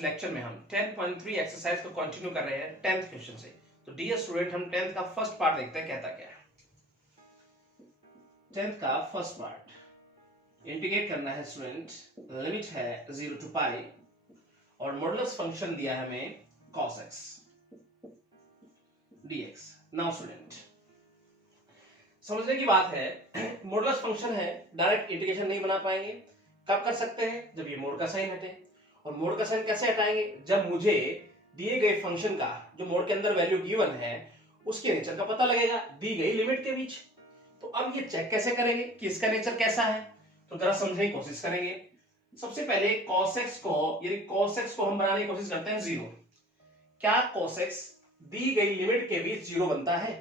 Lecture में हम 10.3 exercise को कंटिन्यू कर रहे हैं 10th क्वेश्चन से। तो डियर स्टूडेंट, हम 10th का फर्स्ट पार्ट देखते हैं कहता क्या है। 10th का फर्स्ट पार्ट इंटीग्रेट करना है स्टूडेंट, लिमिट है 0 to पाई और मॉडुलस फंक्शन दिया है हमें cos x dx। Now student, समझने की बात है, मॉडुलस फंक्शन है, डायरेक्ट इंटीग्रेशन नहीं बना पाएंगे। कब कर सकते हैं? जब ये मोड का साइन हटे। और मोड का साइन कैसे हटाएंगे? जब मुझे दिए गए फंक्शन का जो मोड के अंदर वैल्यू गिवन है उसके नेचर का पता लगेगा दी गई लिमिट के बीच। तो अब ये चेक कैसे करेंगे कि इसका नेचर कैसा है? तो जरा समझने की कोशिश करेंगे। सबसे पहले cos x को हम बनाने की कोशिश करते हैं 0। क्या cos x दी गई लिमिट के बीच 0 बनता है?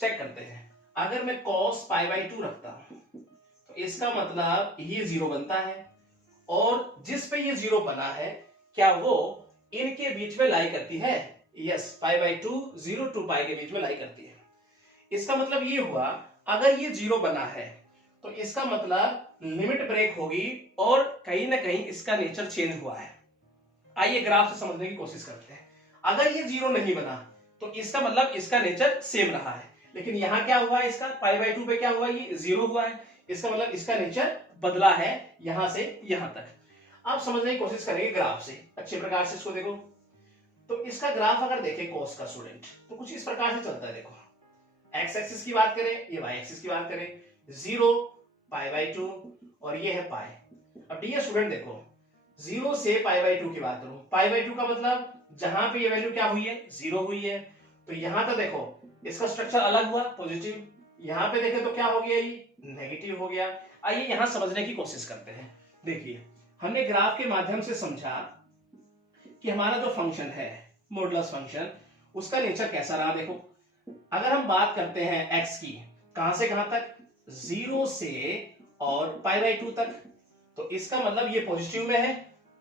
चेक करते हैं। अगर मैं cos π/2 रखता हूं तो इसका मतलब ये 0 बनता है, और जिस पे ये 0 बना है क्या वो इनके बीच में लाई करती है? यस, π/2 0 to पाई के बीच में लाई करती है। इसका मतलब ये हुआ, अगर ये 0 बना है तो इसका मतलब लिमिट ब्रेक होगी और कहीं ना कहीं इसका नेचर चेंज हुआ है। आइए ग्राफ से समझने की कोशिश करते हैं। अगर ये 0 नहीं बना तो इसका मतलब इसका नेचर सेम रहा है, लेकिन यहां क्या हुआ है, इसका π/2 पे क्या हुआ, ये 0 हुआ है। इसका मतलब इसका नेचर बदला है यहां से यहां तक। आप समझने की कोशिश करेंगे ग्राफ से, अच्छे प्रकार से इसको देखो। तो इसका ग्राफ अगर देखें cos का स्टूडेंट, तो कुछ इस प्रकार से चलता है। देखो, x एक्सिस की बात करें, ये y एक्सिस की बात करें, 0 π/2 और ये है पाई। अब डियर स्टूडेंट देखो, 0 से π/2 की बात करूं, π/2 का मतलब जहां पे ये वैल्यू क्या हुई है, 0 हुई है। तो यहां तो देखो इसका स्ट्रक्चर अलग हुआ, पॉजिटिव। यहां पे देखें तो क्या हो गया, ये नेगेटिव हो गया। आइए यहां समझने की कोशिश करते हैं। देखिए, हमने ग्राफ के माध्यम से समझा कि हमारा जो फंक्शन है मॉडुलस फंक्शन, उसका नेचर कैसा रहा। देखो, अगर हम बात करते हैं x की, कहां से कहां तक, 0 से और π/2 तक, तो इसका मतलब ये पॉजिटिव में है।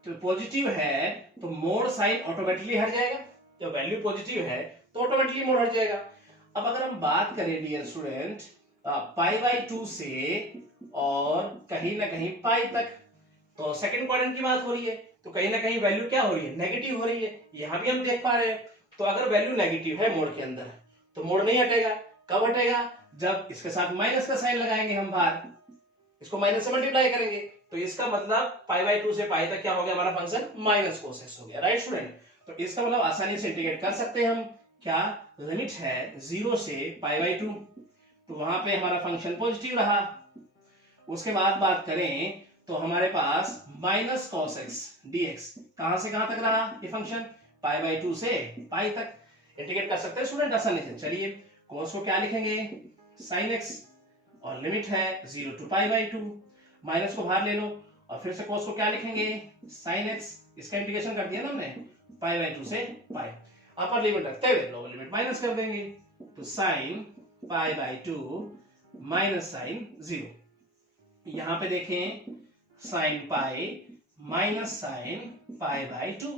तो पॉजिटिव है तो मोड साइन ऑटोमेटिकली हट जाएगा। जब वैल्यू पॉजिटिव है तो ऑटोमेटिकली मोड हट जाएगा। अब अगर हम बात करें डियर स्टूडेंट π/2 से और कहीं ना कहीं पाई तक, तो सेकंड क्वाड्रेंट की बात हो रही है, तो कहीं ना कहीं वैल्यू क्या हो रही है, नेगेटिव हो रही है। यहां भी हम देख पा रहे हैं। तो अगर वैल्यू नेगेटिव है मोड के अंदर तो मोड नहीं हटेगा। कब हटेगा? जब इसके साथ माइनस का साइन लगाएंगे हम बाहर, इसको माइनस से मल्टीप्लाई करेंगे। तो इसका मतलब π/2 से पाई तक क्या हो गया, हमारा फंक्शन माइनस cos x हो गया। Right student? तो इसका मतलब आसानी से इंटीग्रेट कर सकते हैं हम। क्या लिमिट है 0 से π/2, तो वहां पे हमारा फंक्शन पॉजिटिव रहा। उसके बाद बात करें तो हमारे पास माइनस cos x dx कहां से कहां तक रहा ये फंक्शन, π/2 से पाई तक। इंटीग्रेट कर सकते हैं स्टूडेंट आसानी से। चलिए, cos को क्या लिखेंगे, sin x, और लिमिट है 0 to π/2। माइनस को बाहर ले लो और फिर से cos को क्या लिखेंगे, sin x। इसका इंटीग्रेशन कर दिया ना हमने, π/2 से पाई। अपर लिमिट रखते हुए लोअर लिमिट माइनस कर देंगे, तो sin π/2 माइनस sin 0। यहां पे देखें sin पाई माइनस sin π/2।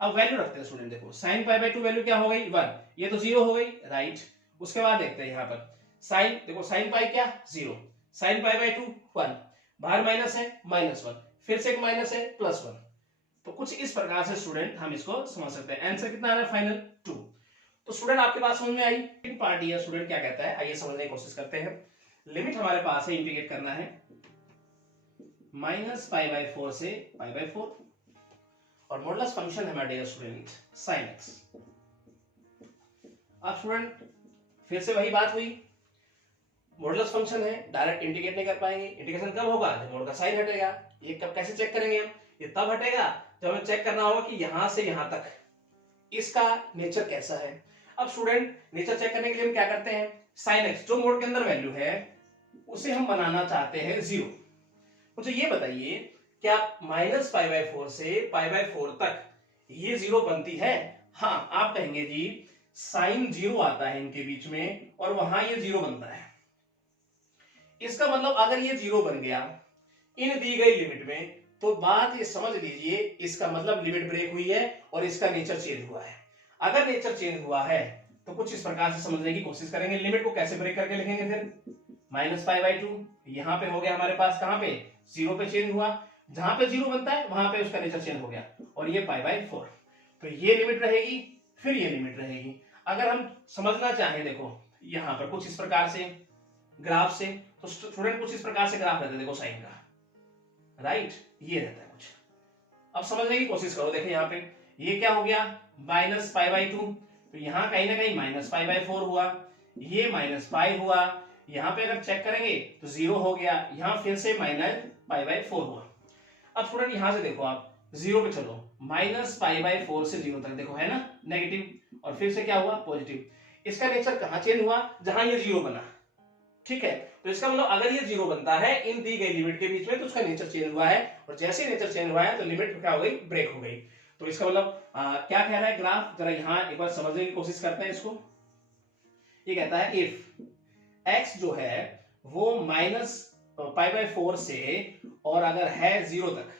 अब वैल्यू रखते हैं स्टूडेंट। देखो, sin π/2 वैल्यू क्या हो गई, 1, ये तो 0 हो गई। राइट? उसके बाद देखते हैं यहां पर sin, देखो sin पाई क्या, 0, sin π/2 1, बाहर माइनस है, -1, फिर से एक माइनस है, +1। तो कुछ इस प्रकार से स्टूडेंट हम इसको समझ सकते हैं। आंसर कितना आ रहा है फाइनल, 2। तो स्टूडेंट आपके पास समझ में आई इन पार्ट या स्टूडेंट क्या कहता है, आइए समझने की कोशिश करते हैं। लिमिट हमारे पास है, इंटीग्रेट करना है -π/4 से π/4 और मॉडुलस फंक्शन है हमारे डियर स्टूडेंट sin x। अब स्टूडेंट फिर से वही बात हुई, मॉडुलस फंक्शन है, डायरेक्ट इंटीग्रेट नहीं कर पाएंगे। इंटीग्रेशन कब होगा, जब मोड का साइन हटेगा। ये कब कैसे चेक करेंगे हम, ये तब हटेगा जब हमें चेक करना होगा कि यहां से यहां तक इसका नेचर कैसा है। अब स्टूडेंट नेचर चेक करने के लिए हम क्या करते हैं, sin x जो मोड के अंदर वैल्यू है उसे हम बनाना चाहते हैं 0। मुझे ये बताइए, क्या -π/4 से π/4 तक ये 0 बनती है? हाँ, आप कहेंगे जी साइन 0 आता है इनके बीच में और वहां ये 0 बनता है। इसका मतलब अगर ये 0 बन गया इन दी गई लिमिट में, तो बात ये समझ लीजिए इसका मतलब लिमिट ब्रेक हुई है और इसका नेचर चेंज हुआ है। अगर नेचर चेंज हुआ है तो कुछ इस प्रकार से समझने की कोशिश करेंगे। लिमिट को कैसे ब्रेक करके लिखेंगे, फिर -π/2 यहां पे हो गया हमारे पास, कहां पे, 0 पे चेंज हुआ। जहां पे 0 बनता है वहां पे उसका नेचर चेंज हो गया और ये पाई बाय 4। तो ये लिमिट रहेगी, फिर ये लिमिट रहेगी। अगर हम समझना चाहें, देखो यहां पर कुछ इस प्रकार से ग्राफ से, तो स्टूडेंट कुछ इस प्रकार से ग्राफ रहता है, देखो साइन का, राइट, ये रहता है कुछ। अब समझने की कोशिश करो, देखो यहाँ पे ये क्या हो गया, माइनस पाई बाय 2, तो यहाँ कहीं ना कहीं माइनस पाई बाय 4 हुआ, ये माइनस पाई हुआ, यहाँ पे अगर चेक करेंगे तो 0 हो गया, यहाँ फिर से माइनस पाई बाय 4 हुआ। अब स्टूडेंट यहां से देखो, आप 0 पे चलो, माइनस पाई बाय 4 से 0 तक देखो, है ना नेगेटिव, और फिर से क्या हुआ, पॉजिटिव। इसका नेचर कहां चेंज हुआ, जहां ये 0 बना, ठीक है। तो इसका मतलब अगर ये 0 बनता है इन दी गई लिमिट के बीच में, तो उसका नेचर चेंज हुआ है, और जैसे ही नेचर चेंज हुआ है तो लिमिट क्या हो गई, ब्रेक हो गई। तो इसका मतलब क्या कह रहा है ग्राफ, जरा यहां एक बार समझने की कोशिश करते हैं इसको। ये कहता है इफ x जो है वो माइनस पाई बाय 4 से और अगर है 0 तक,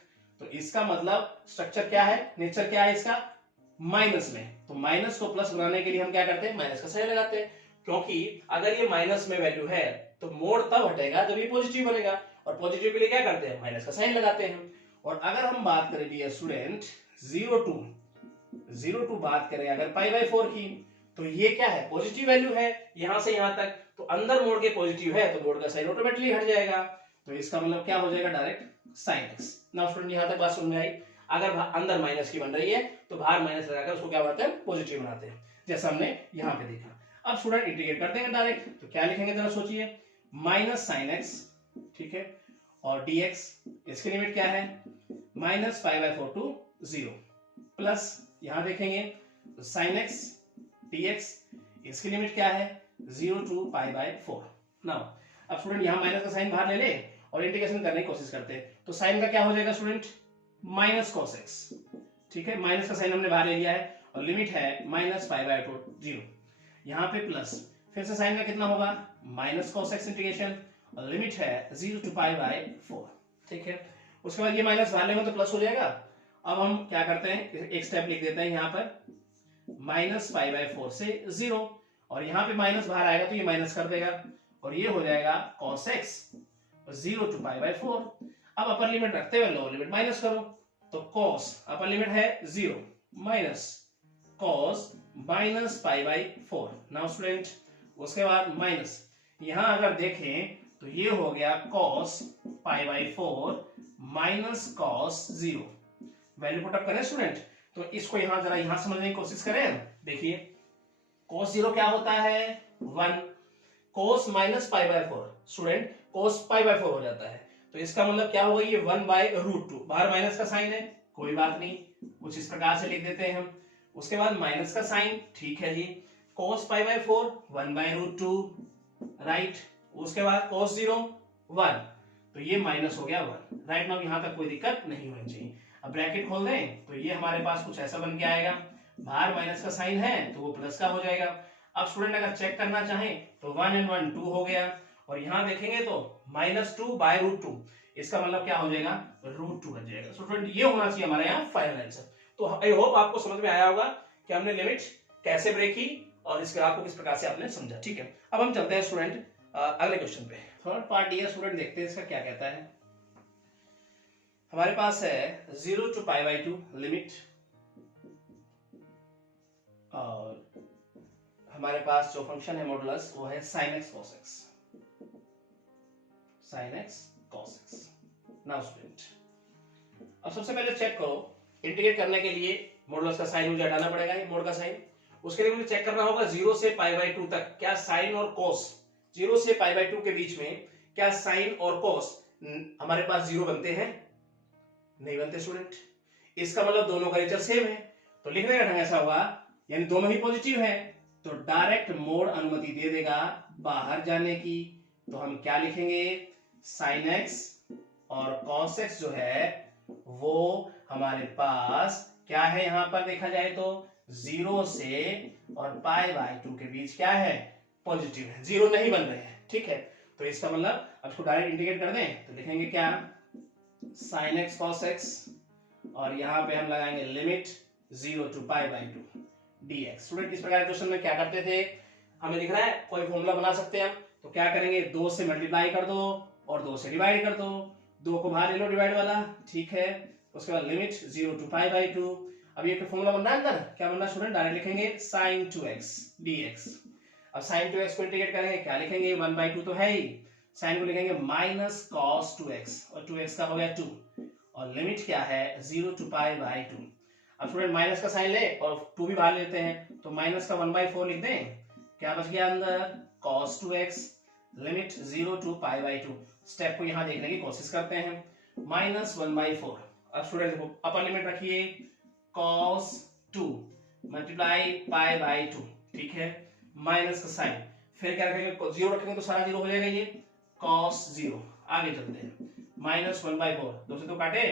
तो इसका मतलब स्ट्रक्चर क्या है, नेचर क्या है इसका, माइनस में। तो माइनस को प्लस बनाने के लिए हम क्या करते हैं, माइनस का साइन लगाते हैं, क्योंकि अगर ये माइनस में वैल्यू है तो मोड तब हटेगा जब ये पॉजिटिव बनेगा, और पॉजिटिव के लिए क्या करते हैं, माइनस का साइन लगाते हैं। और अगर हम बात करें डियर स्टूडेंट 0 टू बात करें अगर पाई बाय 4 की, तो ये क्या है, पॉजिटिव वैल्यू है यहां से यहां तक, तो अंदर मोड के पॉजिटिव है तो मोड का साइन ऑटोमेटिकली हट जाएगा। तो इसका मतलब क्या हो जाएगा, direct sine x. Now student यहां तक बात समझ में आई। अगर अंदर माइनस की बन रही है तो बाहर माइनस लगाकर उसको क्या बनाते हैं, पॉजिटिव बनाते हैं, जैसा हमने यहां पे देखा। अब स्टूडेंट इंटीग्रेट करते हैं डायरेक्ट, तो क्या लिखेंगे जरा सोचिए, माइनस साइन एक्स, ठीक है, और dx, इसकी लिमिट क्या है, minus pi by 4 to 0, plus यहां देखेंगे तो साइन एक्स dx, इसकी लिमिट क्या है, 0 टू पाई बाय 4। नाउ अब स्टूडेंट यहां माइनस का साइन बाहर ले ले और इंटीग्रेशन करने की कोशिश करते हैं, तो साइन का क्या हो जाएगा स्टूडेंट, माइनस cos x, ठीक है, माइनस का साइन हमने बाहर ले लिया है, और लिमिट है माइनस पाई बाय 2 0, यहाँ पे प्लस, फिर से साइन का कितना होगा, माइनस cos x इंटीग्रेशन, और लिमिट है 0 टू पाई बाय 4, ठीक है। उसके बाद ये माइनस बाहर लेंगे तो प्लस हो जाएगा। अब हम क्या करते हैं, एक स्टेप लिख देते हैं यहाँ पर, माइनस पाई बाय 4 से 0, और यहाँ पे माइनस बाहर आएगा तो ये माइनस कर देगा, और ये हो जाएगा cos x 0 to pi by 4। अब अपर लिमिट रखते हुए लोअर लिमिट माइनस करो, तो cos अपर लिमिट है 0 minus cos minus pi by 4। Now student उसके बाद माइनस, यहां अगर देखें तो ये हो गया cos pi by 4 minus cos 0। Value put up करें स्टूडेंट, तो इसको यहां जरा यहां समझने की कोशिश करें। देखिए cos 0 क्या होता है, 1, cos minus pi by 4, student cos pi by 4 हो जाता है, तो इसका मतलब क्या होगा, ये 1 बाय रूट 2, बाहर माइनस का साइन है, कोई बात नहीं, कुछ इस प्रकार से लिख देते हैं हम। उसके बाद माइनस का साइन, ठीक है जी, cos pi by 4 1 by root 2, right. उसके बाद cos 0 1, तो ये माइनस हो गया 1, राइट। नाउ यहां तक कोई दिक्कत नहीं होनी चाहिए। अब ब्रैकेट खोल दें तो ये हमारे पास कुछ ऐसा बन के आएगा, बाहर माइनस का साइन है तो वो प्लस का हो जाएगा। अब स्टूडेंट अगर चेक करना चाहें तो 1 and 1 2 हो गया, और यहां देखेंगे तो -2 बाय रूट 2, इसका मतलब क्या हो जाएगा, रूट 2 बन जाएगा। स्टूडेंट ये होना चाहिए हमारे यहाँ फाइनल आंसर। तो आई होप आपको समझ में आया होगा कि हमने लिमिट कैसे ब्रेक की और इस ग्राफ को किस प्रकार से आपने समझा, ठीक है। अब हम चलते हैं स्टूडेंट अगले क्वेश्चन पे। थर्ड पार्ट ये स्टूडेंट देखते हैं इसका क्या कहता है। हमारे पास है 0 टू पाई बाय 2 लिमिट, और हमारे पास जो फंक्शन है मॉडुलस वो है sin x cos x, sin x cos x। Now student अब सबसे पहले चेक करो, इंटीग्रेट करने के लिए मॉडुलस का साइन मुझे हटाना पड़ेगा, ये मोड का साइन। उसके लिए मुझे चेक करना होगा 0 से पाई बाय 2 तक क्या साइन और cos, 0 से पाई बाय 2 के बीच में क्या साइन और cos हमारे पास 0 बनते हैं, नहीं बनते स्टूडेंट। इसका मतलब दोनों का नेचर सेम है, तो लिखने का ढंग ऐसा होगा, यानी दोनों ही पॉजिटिव है, तो डायरेक्ट मोड अनुमति दे देगा बाहर जाने की। तो हम क्या लिखेंगे, sin x और cos x जो है वो हमारे पास क्या है, यहां पर देखा जाए तो 0 से और पाई बाय 2 के बीच क्या है, पॉजिटिव है, 0 नहीं बन रहे हैं, ठीक है। तो इसका मतलब अब इसको डायरेक्ट इंटीग्रेट कर दें तो लिखेंगे क्या, sin x cos x, और यहां पे हम लगाएंगे limit 0 to pi by 2 dx। Student इस प्रकार के क्वेश्चन में क्या करते थे, हमें लिख रहा है कोई फॉर्मूला बना सकते हैं हम, तो क्या करेंगे, 2 से मल्टीप्लाई कर दो और 2 से डिवाइड कर दो, 2 को बाहर ले लो डिवाइड वाला, ठीक है। उसके बाद लिमिट 0 to पाई बाई 2। अब ये फॉर्मूला बन रहा है अंदर, क्या बन रहा है स्टूडेंट, डायरेक्ट लिखेंगे sin 2x dx। अब sin 2x को इंटीग्रेट करेंगे, क्या लिखेंगे 1/2 तो है ही, sin को लिखेंगे माइनस cos 2x और 2x का हो गया 2 और लिमिट क्या है 0 to पाई बाई 2। अब स्टूडेंट माइनस का साइन ले और 2 भी बाहर लेते हैं तो माइनस का 1/4 लिख दें, क्या बच गया अंदर cos 2x limit 0 to pi by 2। Step को यहां देखने की कोशिश करते हैं, माइनस 1/4। अब स्टूडेंट देखो अपर लिमिट रखिए cos 2 मल्टीप्लाई पाई बाई 2, ठीक है, माइनस का साइन, फिर क्या रखेंगे 0 रखेंगे तो सारा 0 हो जाएगा, ये cos 0। आगे चलते हैं माइनस 1/4, दो से तो काटे,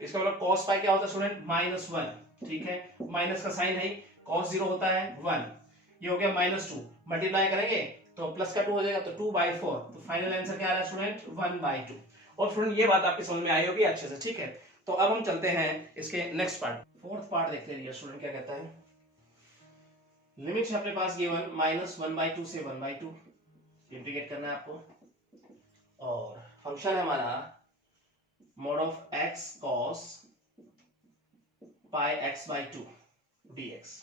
इसका मतलब cos पाई क्या होता है स्टूडेंट -1, ठीक है, माइनस का साइन है, cos 0 होता है 1, ये हो गया -2, मल्टीप्लाई करेंगे तो प्लस का 2 हो जाएगा तो 2/4, तो फाइनल आंसर क्या आ रहा है स्टूडेंट 1/2। और स्टूडेंट ये बात आपकी समझ में आई होगी अच्छे से, ठीक है। तो अब हम चलते हैं इसके नेक्स्ट पार्ट, फोर्थ पार्ट देखते हैं स्टूडेंट क्या कहता है। लिमिट है अपने पास गिवन -1/2 से 1/2, इंटीग्रेट करना है आपको, और फंक्शन है हमारा mod of x cos pi x/2 dx।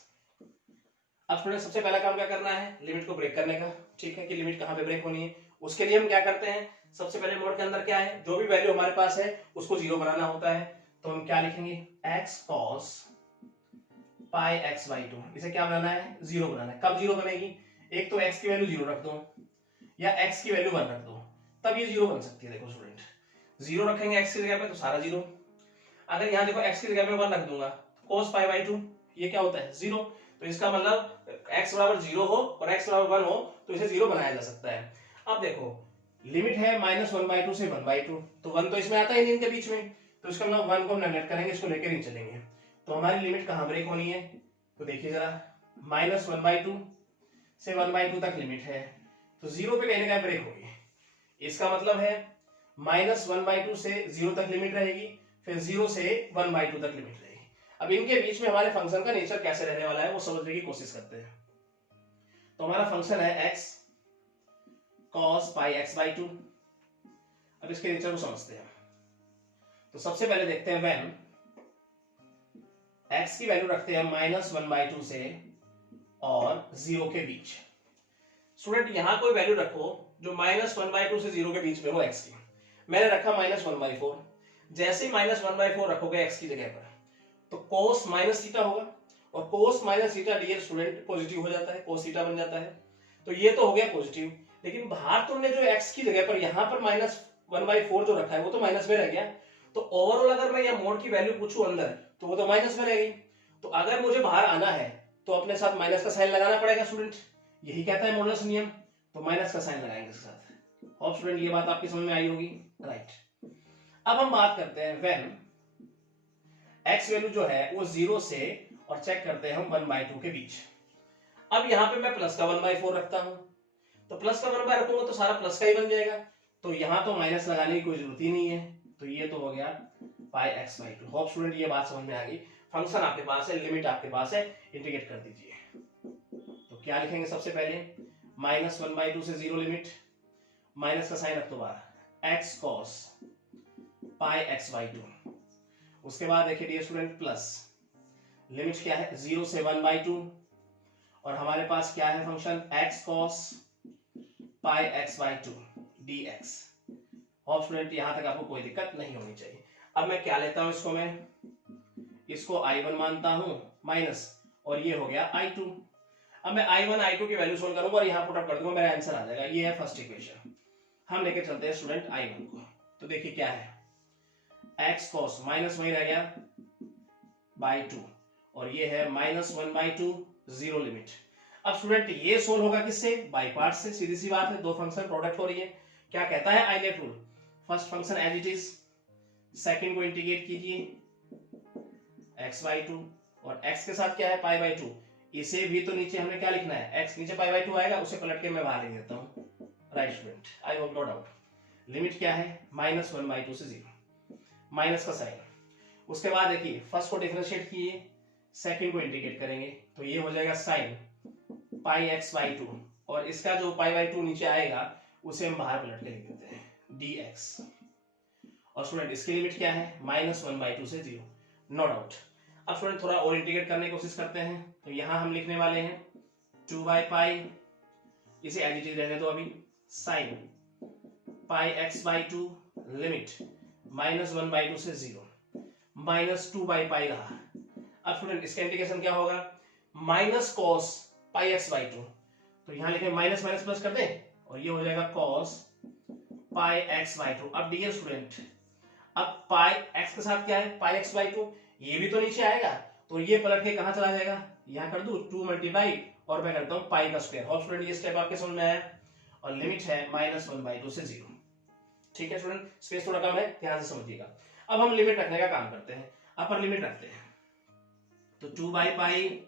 अब स्टूडेंट सबसे पहला काम क्या करना है, लिमिट को ब्रेक करने का, ठीक है, कि लिमिट कहां पे ब्रेक होनी है। उसके लिए हम क्या करते हैं, सबसे पहले मोड के अंदर क्या है, जो भी वैल्यू हमारे पास है उसको 0 बनाना होता है, तो हम क्या लिखेंगे x cos पाई x/2, इसे क्या बनाना है 0 बनाना है। कब 0 बनेगी, एक तो x की वैल्यू 0 रख दो या x की वैल्यू 1 रख दो, तब ये 0 बन सकती है। देखो स्टूडेंट 0 रखेंगे x की जगह पे तो सारा 0, अगर यहाँ देखो x की जगह पे 1 रख दूंगा cos पाई/2, ये क्या होता है 0, तो इसका मतलब x बराबर 0 हो और x बराबर 1 हो तो इसे 0 बनाया जा सकता है। अब देखो लिमिट है -1/2 से 1/2, तो 1 तो इसमें आता ही नहीं इनके बीच में, तो इसका मतलब 1 को नेगलेक्ट करेंगे, इसको लेकर नहीं चलेंगे। तो हमारी लिमिट कहां ब्रेक होनी है, तो देखिए जरा -1/2 से 1/2 तक लिमिट है, तो 0 पे कहीं ना कहीं ब्रेक होगी, इसका मतलब है -1/2 से 0 तक लिमिट रहेगी, फिर 0 से 1/2 तक लिमिट रहेगी। अब इनके बीच में हमारे फंक्शन का नेचर कैसे रहने वाला है वो समझने की कोशिश करते हैं। तो हमारा फंक्शन है x cos पाई x/2। अब इसके नेचर को समझते हैं, तो सबसे पहले देखते हैं व्हेन x की वैल्यू रखते हैं -1/2 से और 0 के बीच। स्टूडेंट यहां कोई वैल्यू रखो जो -1/2 से 0 के बीच में हो x की, मैंने रखा -1/4। जैसे ही -1/4 रखोगे x की जगह पर तो cos माइनस थीटा होगा, और cos minus theta dear student positive हो जाता है, cos थीटा बन जाता है, तो ये तो हो गया पॉजिटिव। लेकिन बाहर तुमने जो x की जगह पर यहां पर -1/4 जो रखा है वो तो माइनस में रह गया, तो ओवरऑल अगर मैं यह मोड की वैल्यू पूछूं अंदर तो वो तो माइनस में रहेगी, तो अगर मुझे बाहर आना है तो अपने साथ माइनस का साइन लगाना पड़ेगा स्टूडेंट, यही कहता है मॉडुलस नियम, तो माइनस का साइन लगाएंगे इसके साथ। होप स्टूडेंट ये बात आपकी समझ में आई होगी, राइट। अब हम बात करते हैं व्हेन x वैल्यू जो है वो 0 से, और चेक करते हैं हम 1/2 के बीच। अब यहां पे मैं प्लस का 1/4 रखता हूं, तो प्लस का 1/4 रखूंगा तो सारा प्लस का ही बन जाएगा, तो यहां तो माइनस लगाने की कोई जरूरत ही नहीं है, तो ये तो हो गया पाई x/2। होप स्टूडेंट ये बात समझ में आ गई, फंक्शन आपके पास है, लिमिट आपके पास है, इंटीग्रेट कर दीजिए। तो क्या लिखेंगे सबसे पहले -1/2 से 0 लिमिट, माइनस का साइन रख दो बाहर, x cos पाई x/2। उसके बाद देखिए डियर स्टूडेंट प्लस लिमिट क्या है 0 से 1/2, और हमारे पास क्या है फंक्शन x cos पाई x/2 dx। होप स्टूडेंट यहां तक आपको कोई दिक्कत नहीं होनी चाहिए। अब मैं क्या लेता हूं, इसको I1 मानता हूं माइनस, और ये हो गया I2। अब मैं I1 I2 की वैल्यू सोल्व करूंगा और यहां पुट अप कर दूंगा, मेरा आंसर आ जाएगा। ये है फर्स्ट इक्वेशन, हम लेके चलते हैं स्टूडेंट I1 को। तो देखिए क्या है x cos माइनस वही रह गया बाई 2, और ये है -1/2 0 लिमिट। अब स्टूडेंट ये सोल्व होगा किससे, बाई पार्ट से, सीधी सी बात है, दो फंक्शन प्रोडक्ट हो रही है। क्या कहता है ILATE rule, first function as it is, second को इंटीग्रेट कीजिए x/2, और x के साथ क्या है π/2, इसे भी तो नीचे हमने क्या लिखना है, x नीचे π/2 आएगा, उसे पलट के मैं बाहर लिख देता हूं, right student, I hope no doubt. Limit क्या है -1/2 से 0, माइनस का साइन। उसके बाद देखिए फर्स्ट को डिफरेंशिएट किए, सेकंड को इंटीग्रेट करेंगे, तो ये हो जाएगा sin पाई x/2, और इसका जो π/2 नीचे आएगा उसे हम बाहर पलट के लिख देते हैं dx। और स्टूडेंट इसकी लिमिट क्या है, -1/2 से 0, नो डाउट। अब स्टूडेंट थोड़ा और इंटीग्रेट करने की कोशिश करते हैं, तो यहाँ हम लिखने वाले हैं 2/π, इसे एज इट इज रहने दो अभी, sin πx/2 लिमिट -1/2 से 0, -2/π रहा। अब स्टूडेंट इसका इंटीग्रेशन क्या होगा, -cos πx/2, तो यहाँ लिखें माइनस माइनस प्लस कर दें और ये हो जाएगा cos πx/2। अब डियर स्टूडेंट, अब पाई x के साथ क्या है, πx/2, ये भी तो नीचे आएगा, तो ये पलट के कहां चला जाएगा, यहां कर दूं 2 मल्टीप्लाई और मैं करता हूं पाई का स्क्वायर। और स्टूडेंट ये स्टेप आपके समझ में आया, और लिमिट है -1/2 से 0। ठीक है स्टूडेंट, स्पेस थोड़ा कम है, ध्यान से समझिएगा। अब हम लिमिट रखने का काम करते हैं, अपर लिमिट रखते हैं, तो 2/π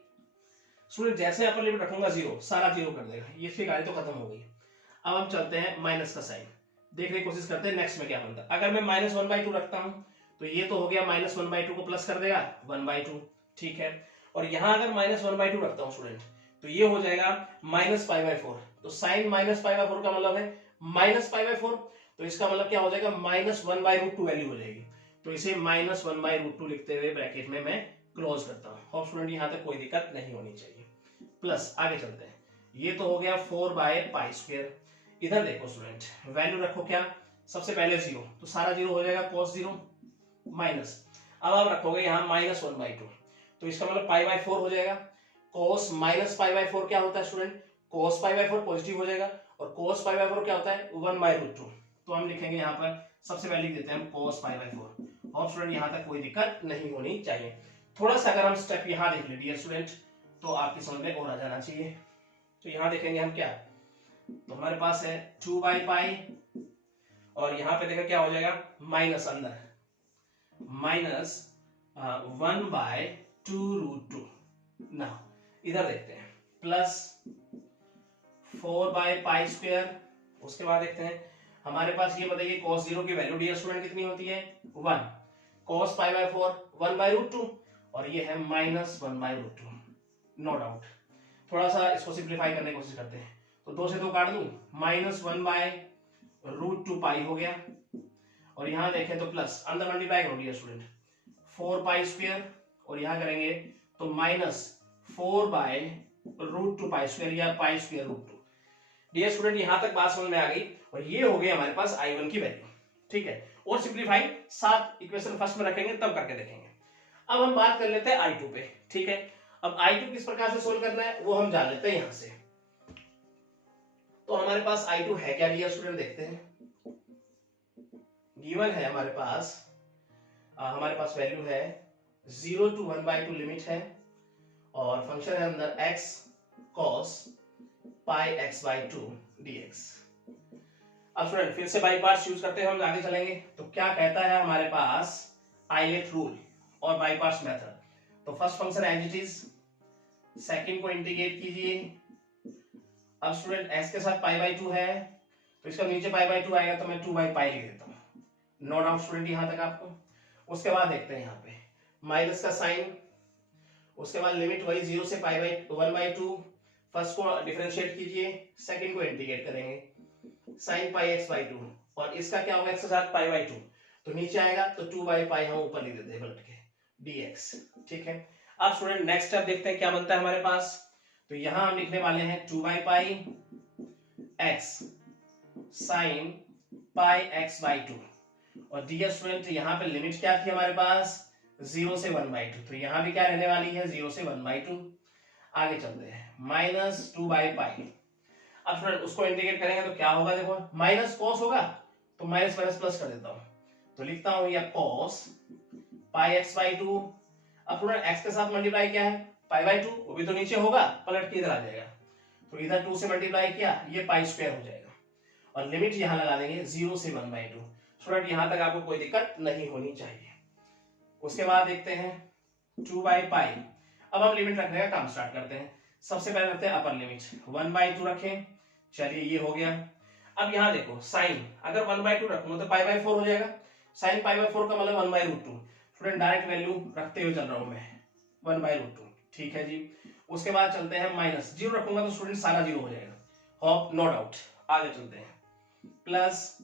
स्टूडेंट जैसे अपर लिमिट रखूंगा 0, सारा 0 कर देगा, ये फिर गाड़ी तो खत्म हो गई। अब हम चलते हैं माइनस का साइन, देखने की कोशिश करते हैं नेक्स्ट में क्या बनता है। अगर मैं -1/2 रखता हूं तो ये तो हो गया -1/2 को प्लस कर देगा 1/2, ठीक है। और यहां अगर -1/2 रखता हूं स्टूडेंट तो ये हो जाएगा -π/4, तो साइन -π/4 का मतलब है -π/4, तो इसका मतलब क्या हो जाएगा, -1/√2 वैल्यू हो जाएगी, तो इसे -1/√2 लिखते हुए ब्रैकेट में मैं क्लोज करता हूं। होप स्टूडेंट यहां तक कोई दिक्कत नहीं होनी चाहिए। प्लस आगे चलते हैं, ये तो हो गया 4/π²। इधर देखो स्टूडेंट, वैल्यू रखो क्या, सबसे पहले 0, तो सारा 0 हो जाएगा cos 0 माइनस, अब आप रखोगे यहाँ -1/2, तो इसका मतलब π/4 हो जाएगा। cos -π/4 क्या होता है स्टूडेंट, cos π/4 पॉजिटिव हो जाएगा, और cos π/4 क्या होता है 1/√2, तो हम लिखेंगे यहाँ पर सबसे पहले लिख देते हैं हम cos π/4। और स्टूडेंट यहाँ तक कोई दिक्कत नहीं होनी चाहिए। थोड़ा सा अगर हम स्टेप यहाँ देख ले डियर स्टूडेंट, तो आपकी समझ में और आ जाना चाहिए। तो यहाँ देखेंगे हम क्या, तो हमारे पास है 2/π, और यहाँ पे देखा क्या हो जाएगा, माइनस अंदर -1/2√2। ना इधर देखते हैं प्लस 4/π²। उसके बाद देखते हैं हमारे पास, ये बताइए cos 0 की वैल्यू डियर स्टूडेंट कितनी होती है, 1, cos π/4 1/√2, और ये है -1/√2, नो डाउट। थोड़ा सा इसको सिंप्लीफाई करने की कोशिश करते हैं, तो 2 से 2 काट दूं, -1/√2π हो गया, और यहां देखें तो प्लस अंदर मल्टीप्लाई करो डियर स्टूडेंट 4π², और यहां करेंगे तो -4/√2π² या π²√2। डियर स्टूडेंट यहां तक बात समझ में आ गई, और ये हो गई हमारे पास I1 की वैल्यू, ठीक है। और सिंप्लीफाई 7 इक्वेशन फर्स्ट में रखेंगे तब करके देखेंगे। अब हम बात कर लेते हैं I2 पे, ठीक है। अब I2 किस प्रकार से सोल्व करना है वो हम जान लेते हैं यहां से। तो हमारे पास I2 है क्या डियर स्टूडेंट, देखते हैं। गिवन है हमारे पास वैल्यू है 0 to 1/2 लिमिट है, और फंक्शन है अंदर x cos πx/2 dx। अब स्टूडेंट फिर से बाई पार्ट्स यूज करते हैं, हम आगे चलेंगे। तो क्या कहता है हमारे पास आइलेट रूल और बाई पार्ट्स मेथड। तो first function as it is, second को इंटीग्रेट कीजिए। अब स्टूडेंट x के साथ π/2 है, तो इसका नीचे π/2 आएगा, तो मैं 2/π लिख देता हूं, नो डाउट स्टूडेंट यहां तक आपको। उसके बाद देखते हैं यहाँ पे माइनस का साइन, उसके बाद लिमिट वही 0 से π/1/2, फर्स्ट को डिफरेंशिएट कीजिए, सेकंड को इंटीग्रेट करेंगे sin πx/2, और इसका क्या होगा x के साथ π/2, तो नीचे आएगा तो 2/π हम ऊपर लिख देते हैं पलट के dx, ठीक है। अब स्टूडेंट नेक्स्ट स्टेप देखते हैं क्या बनता है हमारे पास। तो यहां हम लिखने वाले हैं 2/π x sin πx/2, और डियर स्टूडेंट यहाँ पे लिमिट क्या थी हमारे पास 0 से 1/2, तो यहाँ भी क्या रहने वाली है 0 से 1/2। आगे चलते हैं -2/π। अब स्टूडेंट उसको इंटीग्रेट करेंगे तो क्या होगा, देखो माइनस कॉस होगा, तो माइनस माइनस प्लस कर देता हूं, तो लिखता हूं या cos πx/2। अब स्टूडेंट x के साथ मल्टीप्लाई क्या है π/2, वो भी तो नीचे होगा, पलट के इधर आ जाएगा, तो इधर 2 से मल्टीप्लाई किया, ये π² हो जाएगा, और लिमिट यहां लगा देंगे 0 से 1/2। स्टूडेंट यहां तक आपको कोई दिक्कत नहीं होनी चाहिए। उसके बाद देखते हैं 2/π। अब हम लिमिट रखने का काम स्टार्ट करते हैं। सबसे पहले रखते हैं अपर लिमिट 1/2 रखें, चलिए ये हो गया। अब यहां देखो साइन, अगर 1/2 रखूंगा तो π/4 हो जाएगा, साइन π/4 का मतलब 1/√2। स्टूडेंट डायरेक्ट वैल्यू रखते हुए चल रहा हूं मैं 1/√2, ठीक है जी। उसके बाद चलते हैं माइनस 0 रखूंगा तो स्टूडेंट सारा 0 हो जाएगा, होप नो डाउट। आगे चलते हैं प्लस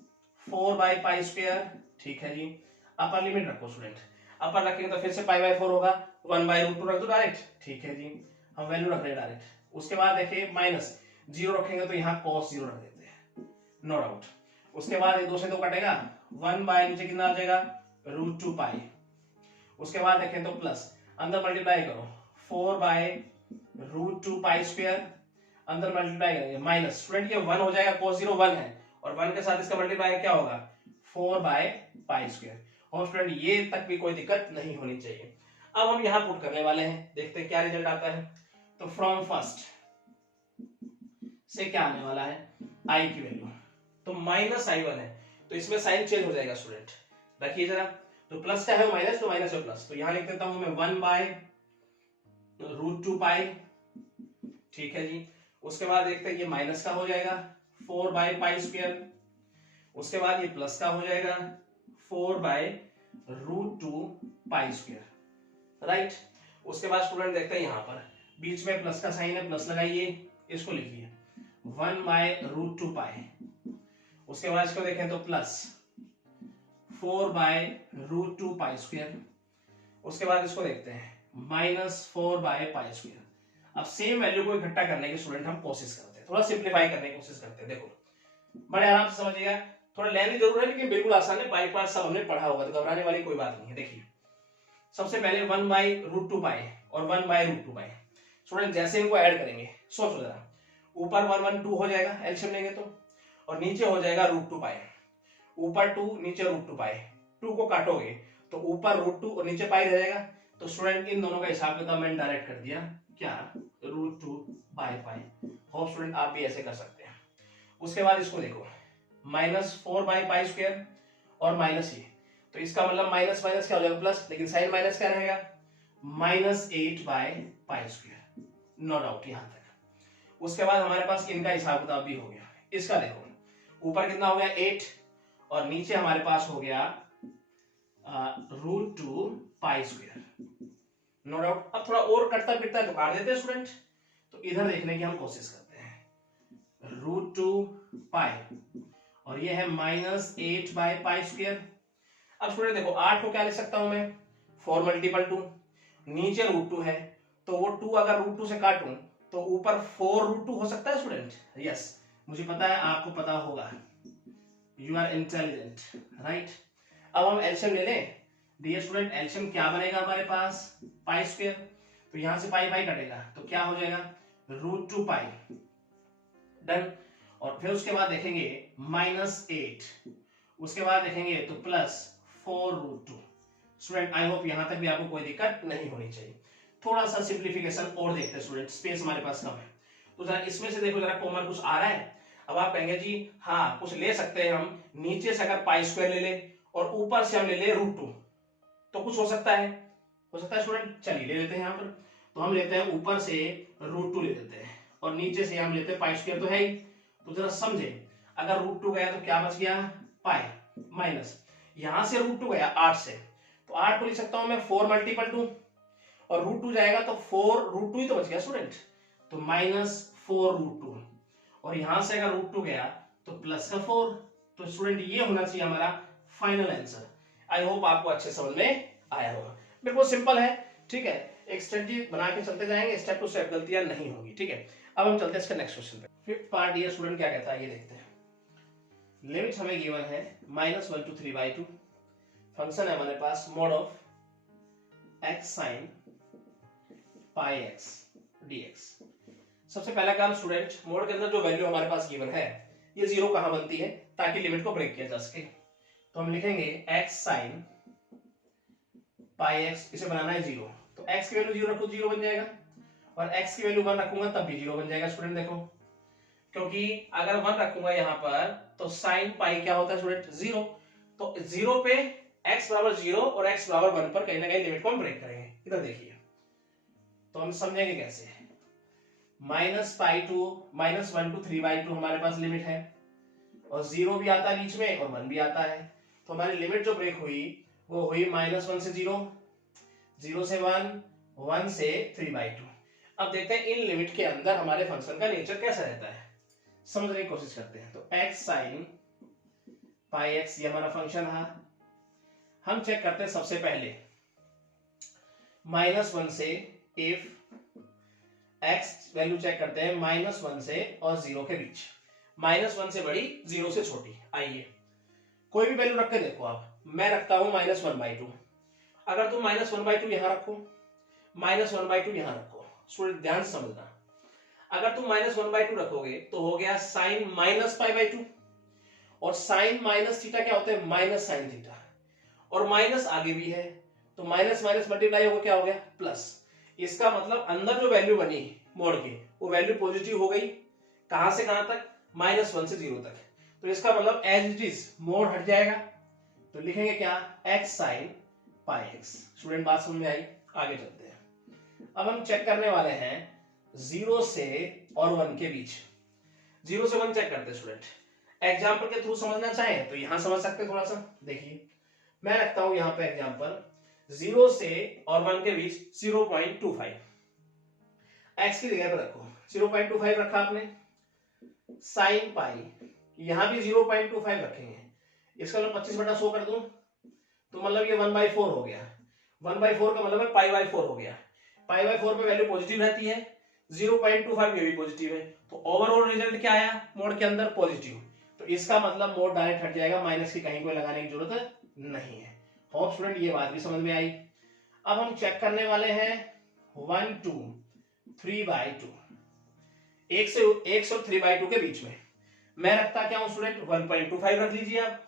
4/π², ठीक है जी। अपर लिमिट रखो स्टूडेंट, अपर रखेंगे तो फिर से पाई बाय 4 होगा, 1/√2 रख दो डायरेक्ट, ठीक है जी। हम वैल्यू रख रहे हैं डायरेक्ट। उसके बाद देखिए माइनस 0 रखेंगे तो यहाँ cos 0 रख देते हैं, नो डाउट। उसके बाद 2 से 2 कटेगा, 1 बाय नीचे कितना आ जाएगा √2 पाई। उसके बाद देखें तो प्लस, अंदर मल्टीप्लाई करो 4/√2 पाई स्क्वायर, अंदर मल्टीप्लाई करेंगे माइनस, स्टूडेंट ये 1 हो जाएगा, cos 0 1 है और 1 के साथ इसका मल्टीप्लाई क्या होगा 4/पाई स्क्वायर। और स्टूडेंट ये तक भी कोई दिक्कत नहीं होनी चाहिए। अब हम यहाँ पुट करने वाले हैं, देखते हैं क्या रिजल्ट आता है। तो फ्रॉम फर्स्ट से क्या आने वाला है, आई की वैल्यू तो -i1 है, तो इसमें साइन चेंज हो जाएगा स्टूडेंट, रखिए जरा। तो प्लस का है माइनस, तो माइनस है प्लस, तो यहां लिख देता हूं मैं 1/√2 पाई, ठीक है जी। उसके बाद देखते हैं ये माइनस का हो जाएगा 4/पाई स्क्वायर, उसके बाद ये प्लस का हो जाएगा 4/√2 पाई स्क्वायर, राइट। उसके बाद स्टूडेंट देखते हैं यहां पर बीच में प्लस का साइन है, प्लस लगाइए, इसको लिखिए 1/√2 पाई। उसके बाद इसको देखें तो प्लस 4/√2 पाई स्क्वायर। उसके बाद इसको देखते हैं -4/पाई स्क्वायर। अब सेम वैल्यू को इकट्ठा करने की स्टूडेंट हम कोशिश करते हैं, थोड़ा सिंप्लीफाई करने की कोशिश करते हैं। देखो बड़े आराम से समझिएगा, थोड़ा लेनी जरूर है लेकिन बिल्कुल आसान है, बाई पार्ट सब हमने पढ़ा होगा तो घबराने वाली कोई बात नहीं है। देखिए सबसे पहले 1/√2 पाई और 1/√2 पाई, स्टूडेंट जैसे इनको ऐड करेंगे सोचो जरा, ऊपर 1 1 2 हो जाएगा एलसीएम लेंगे तो, और नीचे हो जाएगा √2 पाई, ऊपर 2 नीचे √2 पाई, 2 को काटोगे तो ऊपर √2 और नीचे पाई रह जाएगा। तो स्टूडेंट इन दोनों का हिसाब किताब मैंने डायरेक्ट कर दिया, क्या √2/पाई। होप स्टूडेंट आप भी ऐसे कर सकते हैं। उसके बाद इसको देखो -4/पाई स्क्वायर और माइनस ये, तो इसका मतलब माइनस माइनस क्या हो जाएगा प्लस, लेकिन साइन माइनस क्या रहेगा -8/पाई स्क्वायर, नो डाउट यहां तक। उसके बाद हमारे पास इनका हिसाब किताब भी हो गया। इसका देखो ऊपर कितना हो गया 8 और नीचे हमारे पास हो गया √2 पाई स्क्वायर, नो डाउट। अब थोड़ा और कटता पिटता है तो काट देते हैं स्टूडेंट, तो इधर देखने की हम कोशिश करते हैं √2 पाई और ये है -8/पाई स्क्वायर। अब स्टूडेंट देखो 8 को क्या लिख सकता हूं मैं 4 × 2, नीचे √2 है तो वो 2 अगर √2 से काटूं तो ऊपर 4√2 हो सकता है स्टूडेंट, यस मुझे पता है आपको पता होगा, यू आर इंटेलिजेंट, राइट। अब हम एलसीएम ले लें, डियर स्टूडेंट एलसीएम क्या बनेगा हमारे पास पाई स्क्वायर, तो यहां से पाई पाई कटेगा तो क्या हो जाएगा √2 पाई, डन। और फिर उसके बाद देखेंगे -8, उसके बाद देखेंगे तो +4√2। स्टूडेंट आई होप यहां तक भी आपको कोई दिक्कत नहीं होनी चाहिए। थोड़ा सा सिंप्लीफिकेशन और देखते हैं स्टूडेंट, स्पेस हमारे पास कम है, तो जरा इसमें से देखो जरा कॉमन कुछ आ रहा है। अब आप कहेंगे जी हाँ कुछ ले सकते हैं हम, नीचे से अगर पाई स्क्वायर ले ले और ऊपर से हम ले ले √2 तो कुछ हो सकता है स्टूडेंट, चलिए ले लेते हैं यहाँ पर। तो हम लेते हैं ऊपर से √2 ले लेते हैं और नीचे से हम लेते हैं पाई स्क्वायर, तो है ही। तो जरा समझे, अगर √2 गया तो क्या बच गया पाई, माइनस यहां से √2 गया 8 से, तो 8 को लिख सकता हूं मैं 4 × 2 और √2 जाएगा तो 4√2 ही तो बच गया स्टूडेंट, तो -4√2 और यहां से अगर √2 गया तो प्लस का 4, तो स्टूडेंट ये होना चाहिए हमारा फाइनल आंसर। आई होप आपको अच्छे समझ में आया होगा, बिल्कुल सिंपल है, ठीक है। एक स्ट्रेटजी बना के चलते जाएंगे, स्टेप टू स्टेप गलतियां नहीं होंगी, ठीक है। अब हम चलते हैं इसके नेक्स्ट क्वेश्चन पे। फिफ्थ पार्ट ये स्टूडेंट क्या कहता है ये देखते हैं। लिमिट हमें गिवन है -1 to 3/2, फंक्शन है हमारे पास mod of x sin pi x dx। सबसे पहला काम स्टूडेंट, मोड के अंदर जो वैल्यू हमारे पास गिवन है ये 0 कहां बनती है ताकि लिमिट को ब्रेक किया जा सके। तो हम लिखेंगे x sin पाई x, इसे बनाना है 0, तो x की वैल्यू 0 रखो 0 बन जाएगा, और x की वैल्यू 1 रखूंगा तब भी 0 बन जाएगा स्टूडेंट। देखो क्योंकि अगर 1 रखूंगा यहां पर तो sin पाई क्या होता है स्टूडेंट 0, तो 0 पे x बराबर 0 और x बराबर 1 पर कहीं ना कहीं लिमिट को हम ब्रेक करेंगे। इधर देखिए तो हम समझेंगे कैसे, -पाई टू -1 to 3/2 हमारे पास लिमिट है और 0 भी आता है बीच में और 1 भी आता है, तो हमारी लिमिट जो ब्रेक हुई वो हुई -1 से 0, 0 से 1, 1 से 3/2। अब देखते हैं इन लिमिट के अंदर हमारे फंक्शन का नेचर कैसा रहता है, समझने की कोशिश करते हैं। तो x sin पाई x ये हमारा फंक्शन है, हम चेक करते हैं सबसे पहले -1 से इफ x वैल्यू चेक करते हैं -1 से और 0 के बीच, -1 से बड़ी 0 से छोटी। आइए कोई भी वैल्यू रख के देखो आप, मैं रखता हूं -1/2। अगर तुम -1/2 यहां रखो, -1/2 यहां रखो, स्टूडेंट ध्यान से समझना, अगर तुम -1/2 रखोगे तो हो गया साइन -π/2, और साइन माइनस थीटा क्या होता है, माइनस साइन थीटा, और माइनस आगे भी है तो माइनस माइनस मल्टीप्लाई होकर क्या हो गया, प्लस। इसका मतलब अंदर जो वैल्यू बनी मोड़ के वो वैल्यू पॉजिटिव हो गई। कहां से कहां तक, -1 से 0 तक। तो इसका मतलब एज इट इज मोड़ हट जाएगा, तो लिखेंगे क्या, x sin πx। स्टूडेंट बात समझ में आई, आगे चलते हैं। अब हम चेक करने वाले हैं 0 से और 1 के बीच, 0 से 1 चेक करते हैं स्टूडेंट। एग्जाम्पल के थ्रू समझना चाहें तो यहां समझ सकते हैं। थोड़ा सा देखिए, मैं रखता हूं यहां पे एग्जाम्पल 0 से और 1 के बीच 0.25, x की जगह पर रखो 0.25 रखा आपने, साइन पाई, यहां भी 0.25 रखेंगे, इसका मतलब 25/100 कर दूं तो मतलब ये 1/4 हो गया। 1/4 का मतलब है π/4 हो गया। π/4 पे वैल्यू पॉजिटिव रहती है, 0.25 में भी पॉजिटिव है, तो ओवरऑल रिजल्ट क्या आया मोड के अंदर, पॉजिटिव। तो इसका मतलब मोड डायरेक्ट हट जाएगा, माइनस की कहीं कोई लगाने की जरूरत नहीं है। होप स्टूडेंट ये बात भी समझ में आई। अब हम चेक करने वाले हैं 1 2 3/2, 1 से 3/2 के बीच में मैं रखता क्या हूं स्टूडेंट, 1.25 रख लीजिए आप।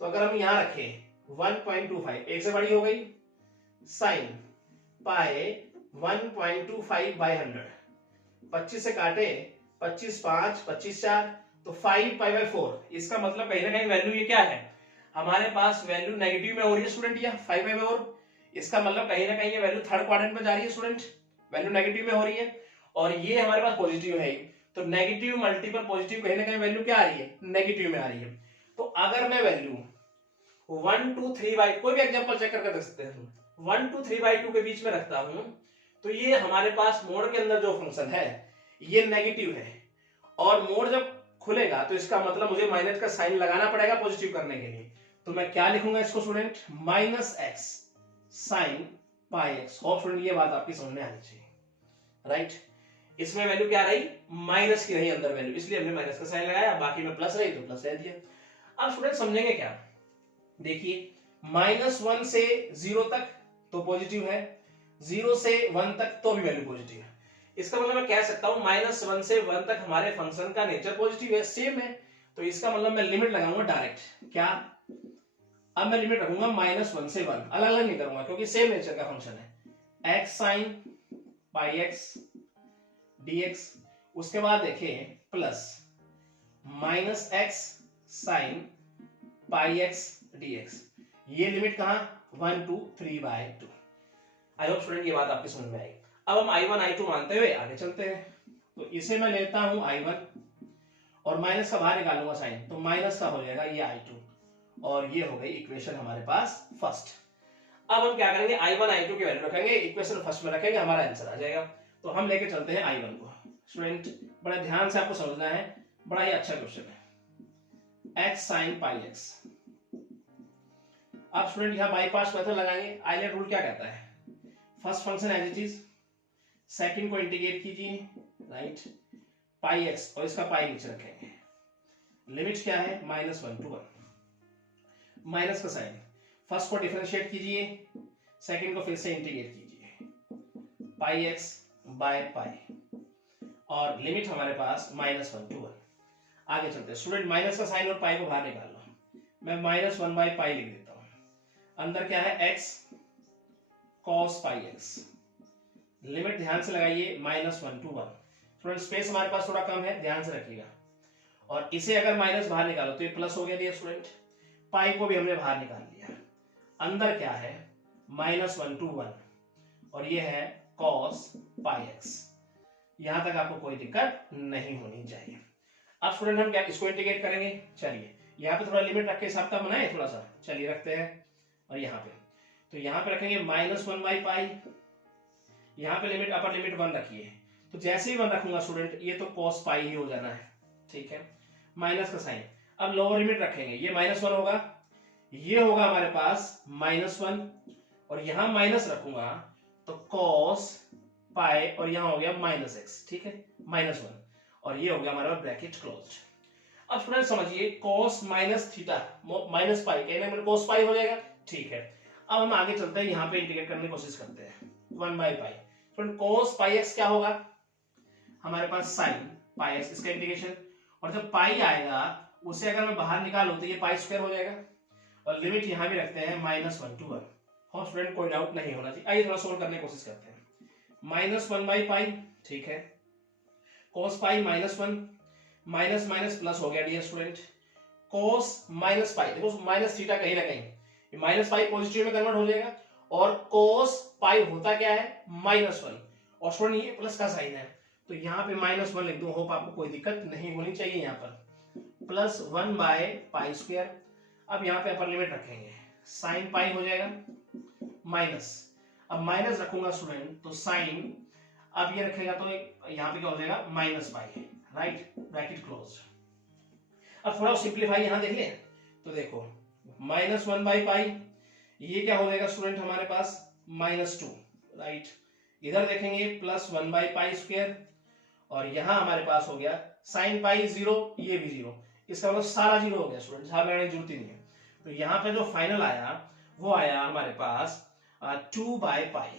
तो अगर हम यहां रखें 1.25, 1 से बड़ी हो गई, साइन पाए 1.25/100, 25 से काटे 25 5 25 4 तो 5π/4। इसका मतलब कहीं ना कहीं वैल्यू ये क्या है, हमारे पास वैल्यू नेगेटिव में हो रही है स्टूडेंट, या 5/4। इसका मतलब कहीं ना कहीं ये वैल्यू थर्ड क्वाड्रेंट में जा रही है स्टूडेंट, वैल्यू नेगेटिव में हो रही है, और ये हमारे पास पॉजिटिव है। तो नेगेटिव मल्टीपल पॉजिटिव कहीं ना कहीं वैल्यू क्या आ रही है, नेगेटिव में आ रही है। तो अगर मैं वैल्यू 1 2 3/, कोई भी एग्जांपल चेक करके देख सकते हैं, 1 2 3/2 के बीच में रखता हूं तो ये हमारे पास मोड के अंदर जो फंक्शन है ये नेगेटिव है, और मोड जब खुलेगा तो इसका मतलब मुझे माइनस का साइन लगाना पड़ेगा पॉजिटिव करने के लिए। तो मैं क्या लिखूंगा इसको student, -x sin πx। Hope student ये बात आपकी समझ में आनी चाहिए, राइट। इसमें वैल्यू क्या रही, माइनस की रही अंदर वैल्यू, इसलिए हमने माइनस का साइन लगाया, बाकी में प्लस रही तो प्लस रह दिया। अब स्टूडेंट समझेंगे क्या, देखिए -1 से 0 तक तो पॉजिटिव है, 0 से 1 तक तो भी वैल्यू पॉजिटिव है। इसका मतलब मैं कह सकता हूं -1 से 1 तक हमारे फंक्शन का नेचर पॉजिटिव है, सेम है। तो इसका मतलब मैं लिमिट लगाऊंगा डायरेक्ट, क्या, अब मैं लिमिट रखूंगा -1 से 1, अलग अलग नहीं करूंगा क्योंकि सेम नेचर का फंक्शन है, x sin πx dx। उसके बाद देखिए plus -x sin πx dx, ये लिमिट कहां, 1 2 3/2। आई होप स्टूडेंट ये बात आपकी समझ में आई। अब हम I1 I2 मानते हुए आगे चलते हैं। तो इसे मैं लेता हूं I1 और माइनस का बाहर निकालूंगा साइन, तो माइनस का हो जाएगा ये I2, और ये हो गई इक्वेशन हमारे पास फर्स्ट। अब हम क्या करेंगे, I1 I2 की वैल्यू रखेंगे, इक्वेशन फर्स्ट में रखेंगे, हमारा आंसर आ जाएगा। तो हम लेके चलते हैं I1 को। स्टूडेंट बड़ा ध्यान से आपको समझना है, बड़ा ही अच्छा क्वेश्चन है, x sin πx। अब स्टूडेंट यहां बाईपास मेथड लगाएंगे। आइलेट रूल क्या कहता है, first function as it is, second को इंटीग्रेट कीजिए, राइट, πx, और इसका पाई नीचे रखेंगे। लिमिट क्या है, -1 to 1, माइनस का साइन, फर्स्ट को डिफरेंशिएट कीजिए, सेकंड को फिर से इंटीग्रेट कीजिए, πx बाय पाई, और लिमिट हमारे पास -1 to 1। आगे चलते हैं स्टूडेंट, माइनस का साइन और पाई को बाहर निकाल लो, मैं -1/π लिख देता हूं। अंदर क्या है, x cos πx, लिमिट ध्यान से लगाइए -1 to 1। स्टूडेंट स्पेस हमारे पास थोड़ा कम है, ध्यान से रखिएगा, और इसे अगर माइनस बाहर निकालो तो ये प्लस हो गया दिया स्टूडेंट, पाई को भी हमने बाहर निकाल लिया। अंदर क्या है, -1 to 1, और ये है cos πx। यहां तक आपको कोई दिक्कत नहीं होनी चाहिए। अब स्टूडेंट हम क्या इसको इंटीग्रेट करेंगे, चलिए यहाँ पे थोड़ा लिमिट रख के हिसाब का बनाए थोड़ा सा, चलिए रखते हैं। और यहाँ पे तो यहाँ पे रखेंगे -1/π, यहाँ पे लिमिट अपर लिमिट 1 रखिए, तो जैसे ही 1 रखूंगा स्टूडेंट ये तो cos π ही हो जाना है, ठीक है, माइनस का साइन। अब लोअर लिमिट रखेंगे, ये -1 होगा, ये होगा हमारे पास -1 और यहां माइनस रखूंगा तो cos पाई और यहां हो गया -x, ठीक है, -1 और ये हो गया हमारा ब्रैकेट क्लोज्ड। अब स्टूडेंट समझिए cos minus theta minus pi कहने में cos पाई हो जाएगा, ठीक है। अब हम आगे चलते हैं, यहाँ पे इंटीग्रेट करने की कोशिश करते हैं 1/पाई। स्टूडेंट cos पाई x क्या होगा हमारे पास sin पाई x, इसका इंटीग्रेशन, और जब पाई आएगा उसे अगर मैं बाहर निकालूं तो ये पाई स्क्वायर हो जाएगा और लिमिट यहाँ भी रखते हैं -1 to 1। हो स्टूडेंट कोई डाउट नहीं होना चाहिए। आइए थोड़ा सोल्व करने की कोशिश करते हैं। -1/पाई, ठीक है, cos pi -1 minus minus plus हो गया dear student. cos minus pi, देखो माइनस थीटा कहीं ना कहीं माइनस पाई पॉजिटिव में कन्वर्ट हो जाएगा और cos पाई होता क्या है -1 और स्टूडेंट ये प्लस का साइन है तो यहाँ पे -1 लिख दूं। होप आपको कोई दिक्कत नहीं होनी चाहिए। यहाँ पर +1/पाई²। अब यहाँ पे अपर लिमिट रखेंगे, साइन पाई हो जाएगा माइनस, अब माइनस रखूंगा स्टूडेंट तो साइन, अब ये रखेगा तो यहाँ पे क्या हो जाएगा -पाई, राइट, ब्रैकेट क्लोज। अब थोड़ा सिंप्लीफाई यहाँ देख ले तो देखो -1/पाई, ये क्या हो जाएगा स्टूडेंट हमारे पास -2, राइट। इधर देखेंगे +1/पाई² और यहाँ हमारे पास हो गया साइन पाई 0, ये भी 0, इसका मतलब सारा 0 हो गया स्टूडेंट, जहां लगाने की जरूरत ही नहीं है। तो यहाँ पे जो फाइनल आया वो आया हमारे पास 2/पाई।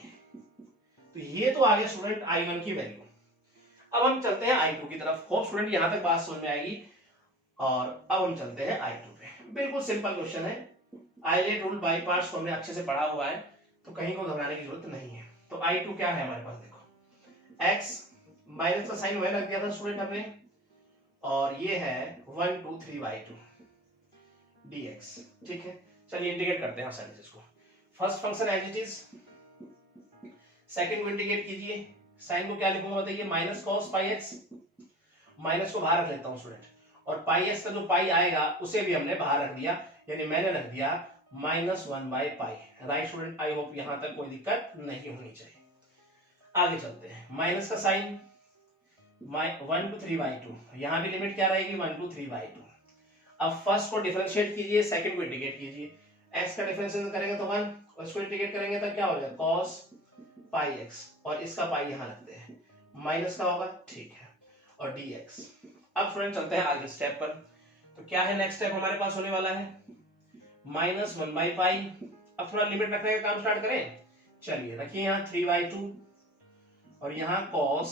तो ये तो आ गया स्टूडेंट I1 की वैल्यू। अब हम चलते हैं I2 की तरफ। होप स्टूडेंट यहां तक बात समझ में आएगी। और अब हम चलते हैं I2 पे। बिल्कुल सिंपल क्वेश्चन है, आइलेट रूल बाय पार्ट्स को हमने अच्छे से पढ़ा हुआ है तो कहीं को घबराने की जरूरत नहीं है। तो I2 क्या है हमारे पास, देखो x माइनस का साइन वह लग दिया था स्टूडेंट हमने, और ये है 1 2 3/2 dx, ठीक है। चलिए इंटीग्रेट करते हैं आसानी से इसको। First function as it is, second को इंटीग्रेट कीजिए। साइन को क्या लिखूंगा बताइए, minus cos pi x, minus को बाहर रख लेता हूं स्टूडेंट, और पाई x का जो पाई आएगा उसे भी हमने बाहर रख दिया, यानी मैंने रख दिया -1/पाई, राइट स्टूडेंट। आई होप यहां तक कोई दिक्कत नहीं होनी चाहिए। आगे चलते हैं, माइनस का साइन 1 to 3/2, यहां भी लिमिट क्या रहेगी 1 to 3/2। अब फर्स्ट को डिफरेंशिएट कीजिए, सेकंड को इंटीग्रेट कीजिए। x का डिफरेंशिएशन करेंगे तो 1 और इसको इंटीग्रेट करेंगे तो क्या हो जाएगा cos पाई x, और इसका पाई यहां रखते हैं, माइनस का होगा, ठीक है, और dx। अब स्टूडेंट चलते हैं आगे स्टेप पर। तो क्या है नेक्स्ट स्टेप हमारे पास होने वाला है -1/पाई। अब थोड़ा लिमिट रखने का काम स्टार्ट करें। चलिए रखिए यहाँ 3/2 और यहाँ cos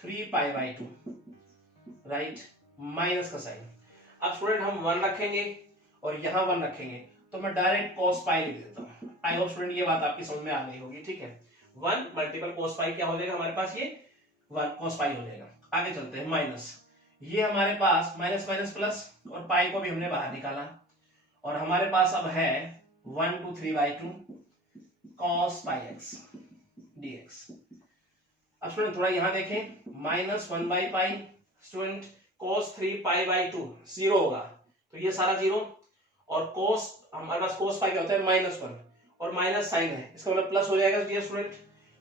3π/2, राइट, माइनस का साइन। अब स्टूडेंट हम 1 रखेंगे और यहाँ 1 रखेंगे तो मैं डायरेक्ट cos पाई लिख देता हूँ। आई होप स्टूडेंट ये बात आपकी समझ में आ गई होगी, ठीक है। 1 मल्टीपल cos पाई क्या हो जाएगा हमारे पास, ये 1 cos पाई हो जाएगा। आगे चलते हैं, माइनस, ये हमारे पास माइनस माइनस प्लस, और पाई को भी हमने बाहर निकाला, और हमारे पास अब है 1 to 3/2 cos pi x dx। अब स्टूडेंट थोड़ा यहां देखें, -1/पाई, स्टूडेंट cos 3π/2 0 होगा तो ये सारा 0, और cos हमारे पास cos पाई क्या होता है -1 और माइनस साइन है, इसका मतलब प्लस हो जाएगा डियर स्टूडेंट।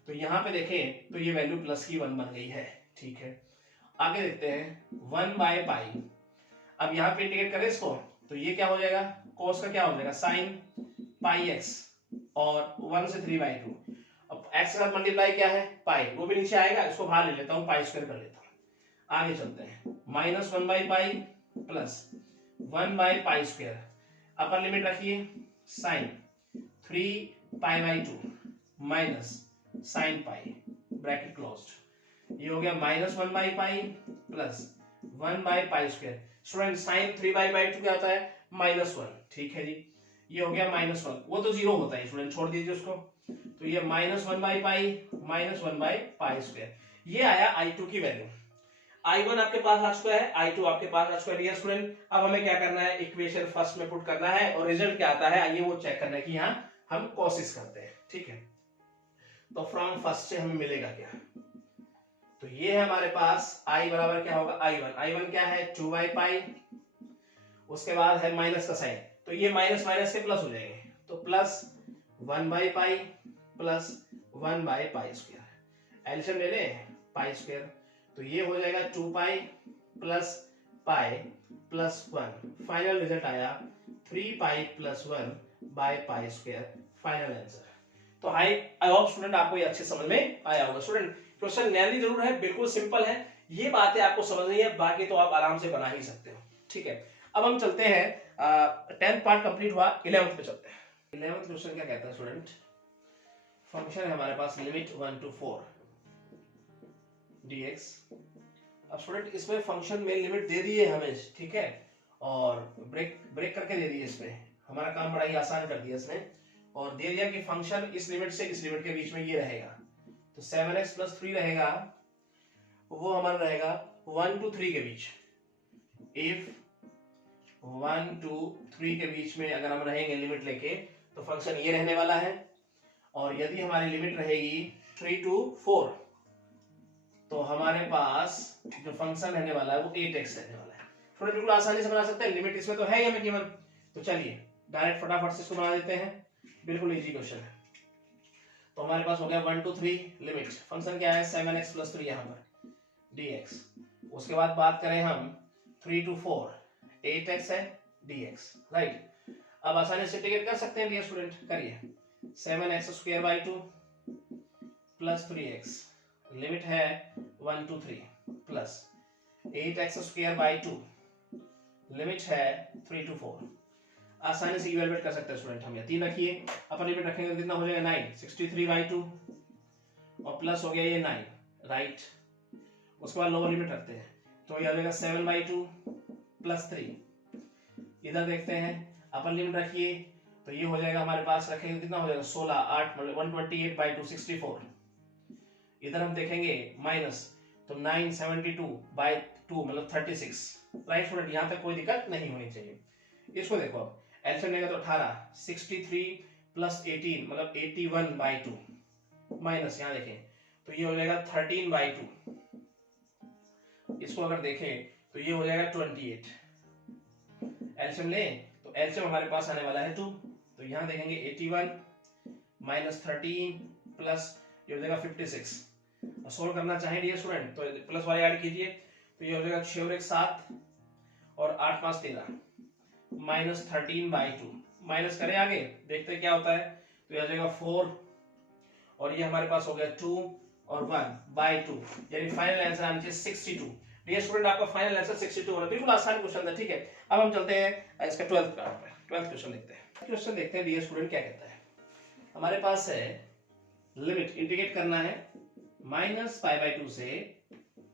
तो यहाँ पे देखें तो ये वैल्यू प्लस की 1 बन गई है, ठीक है। आगे देखते हैं 1/पाई। अब यहाँ पे इंटीग्रेट करें इसको तो ये क्या हो जाएगा, cos का क्या हो जाएगा sin पाई x, और 1 से 3/2। अब x के साथ मल्टीप्लाई क्या है पाई, वो भी नीचे आएगा, इसको बाहर ले लेता हूँ, पाई स्क्वायर कर लेता हूँ। आगे चलते हैं, -1/पाई प्लस 1/पाई², अपर लिमिट रखिए, sin 3π/2 माइनस sin पाई, ब्रैकेट क्लोज्ड। ये हो गया -1/पाई प्लस 1/पाई²। स्टूडेंट sin 3π/2 क्या होता है -1, ठीक है जी। ये हो गया -1, वो तो 0 होता है स्टूडेंट, छोड़ दीजिए उसको। तो ये -1/पाई -1/पाई², ये आया I2 की वैल्यू। I1 आपके पास आ चुका है, I2 आपके पास आ चुका है डियर स्टूडेंट। अब हमें क्या करना है, इक्वेशन फर्स्ट में पुट करना है और रिजल्ट क्या आता है आइए वो चेक करने की यहाँ हम कोशिश करते हैं, ठीक है। तो फ्रॉम फर्स्ट से हमें मिलेगा क्या, तो ये है हमारे पास I बराबर क्या होगा I1 क्या है 2/पाई, उसके बाद है माइनस का साइन, तो ये माइनस माइनस के प्लस हो जाएंगे, तो प्लस 1/पाई प्लस 1/पाई², एलसीएम ले लें पाई², तो ये हो जाएगा 2 pi plus pi plus 1, final result आया 3 pi plus 1 by pi square, final answer. तो आई होप स्टूडेंट आपको ये अच्छे समझ में आया होगा। स्टूडेंट क्वेश्चन लेंथी जरूर है, बिल्कुल सिंपल है, ये बातें आपको समझनी है, बाकी तो आप आराम से बना ही सकते हो। ठीक है, अब हम चलते हैं 10th पार्ट कंप्लीट हुआ, 11th पे चलते हैं। 11th क्वेश्चन क्या कहता है स्टूडेंट, फंक्शन है हमारे पास लिमिट 1 to 4 dx। अब स्टूडेंट इसमें फंक्शन में लिमिट दे दी है हमें, ठीक है, और ब्रेक करके दे दी है, इसमें हमारा काम बड़ा ही आसान कर दिया इसने, और दे दिया कि फंक्शन इस लिमिट से इस लिमिट के बीच में ये रहेगा। तो 7x + 3 रहेगा, वो हमारा रहेगा 1 to 3 के बीच। इफ 1 to 3 के बीच में अगर हम रहेंगे लिमिट लेके, तो फंक्शन ये रहने वाला है। और यदि हमारी लिमिट रहेगी 3 to 4, तो हमारे पास जो फंक्शन रहने वाला है वो 8x रहने वाला है। थोड़ा बिल्कुल आसानी से बना सकते हैं, लिमिट इसमें तो है ही हमें गिवन। तो चलिए डायरेक्ट फटाफट से इसको बना देते हैं, बिल्कुल इजी क्वेश्चन है। तो हमारे पास हो गया 1 to 3 लिमिट, फंक्शन क्या है 7x + 3 यहाँ पर dx। उसके बाद बात करें हम 3 to 4, 8x है dx, राइट। अब आसानी से इंटीग्रेट कर सकते हैं डियर स्टूडेंट, करिए। 7x² / 2 + 3x, लिमिट है 1 to 3, प्लस 8x² / 2, लिमिट है 3 to 4। आसानी से इवैल्यूएट कर सकते हैं स्टूडेंट हम, या 3 रखिए, अपर लिमिट रखेंगे तो कितना हो जाएगा 9, 63/2, और प्लस हो गया ये 9, राइट। उसके बाद लोअर लिमिट रखते हैं, तो ये आ जाएगा 7/2 + 3। इधर देखते हैं, अपर लिमिट रखिए, तो ये हो जाएगा हमारे पास, रखेंगे कितना हो जाएगा 16, 8 मतलब 128/2, 64। इधर हम देखेंगे माइनस, तो 972/2 मतलब 36, राइट स्टूडेंट। यहाँ तक कोई दिक्कत नहीं होनी चाहिए। इसको देखो, अब एलसीएम लेंगे तो 18, 63 + 18 मतलब 81/2, माइनस यहाँ देखें तो ये हो जाएगा 13/2। इसको अगर देखें तो ये हो जाएगा 28। एलसीएम लें तो एलसीएम हमारे पास आने वाला है 2, तो यहाँ देखेंगे 81 - 13 प्लस ये हो जाएगा 56। सोल्व करना चाहें डियर स्टूडेंट तो प्लस वाले ऐड कीजिए, तो ये हो जाएगा 6 और 1 7 और 8 5 13 -13/2। माइनस करें आगे, देखते क्या होता है, तो ये आ जाएगा 4 और ये हमारे पास हो गया 2 और 1/2, यानी फाइनल आंसर आना चाहिए 62। डियर स्टूडेंट आपका फाइनल आंसर 62 होना, बिल्कुल आसान क्वेश्चन था। ठीक है, अब हम चलते हैं इसका 12th क्वेश्चन देखते हैं। क्वेश्चन देखते हैं डियर स्टूडेंट क्या कहता है। हमारे पास है लिमिट इंटीग्रेट करना है -π/2 से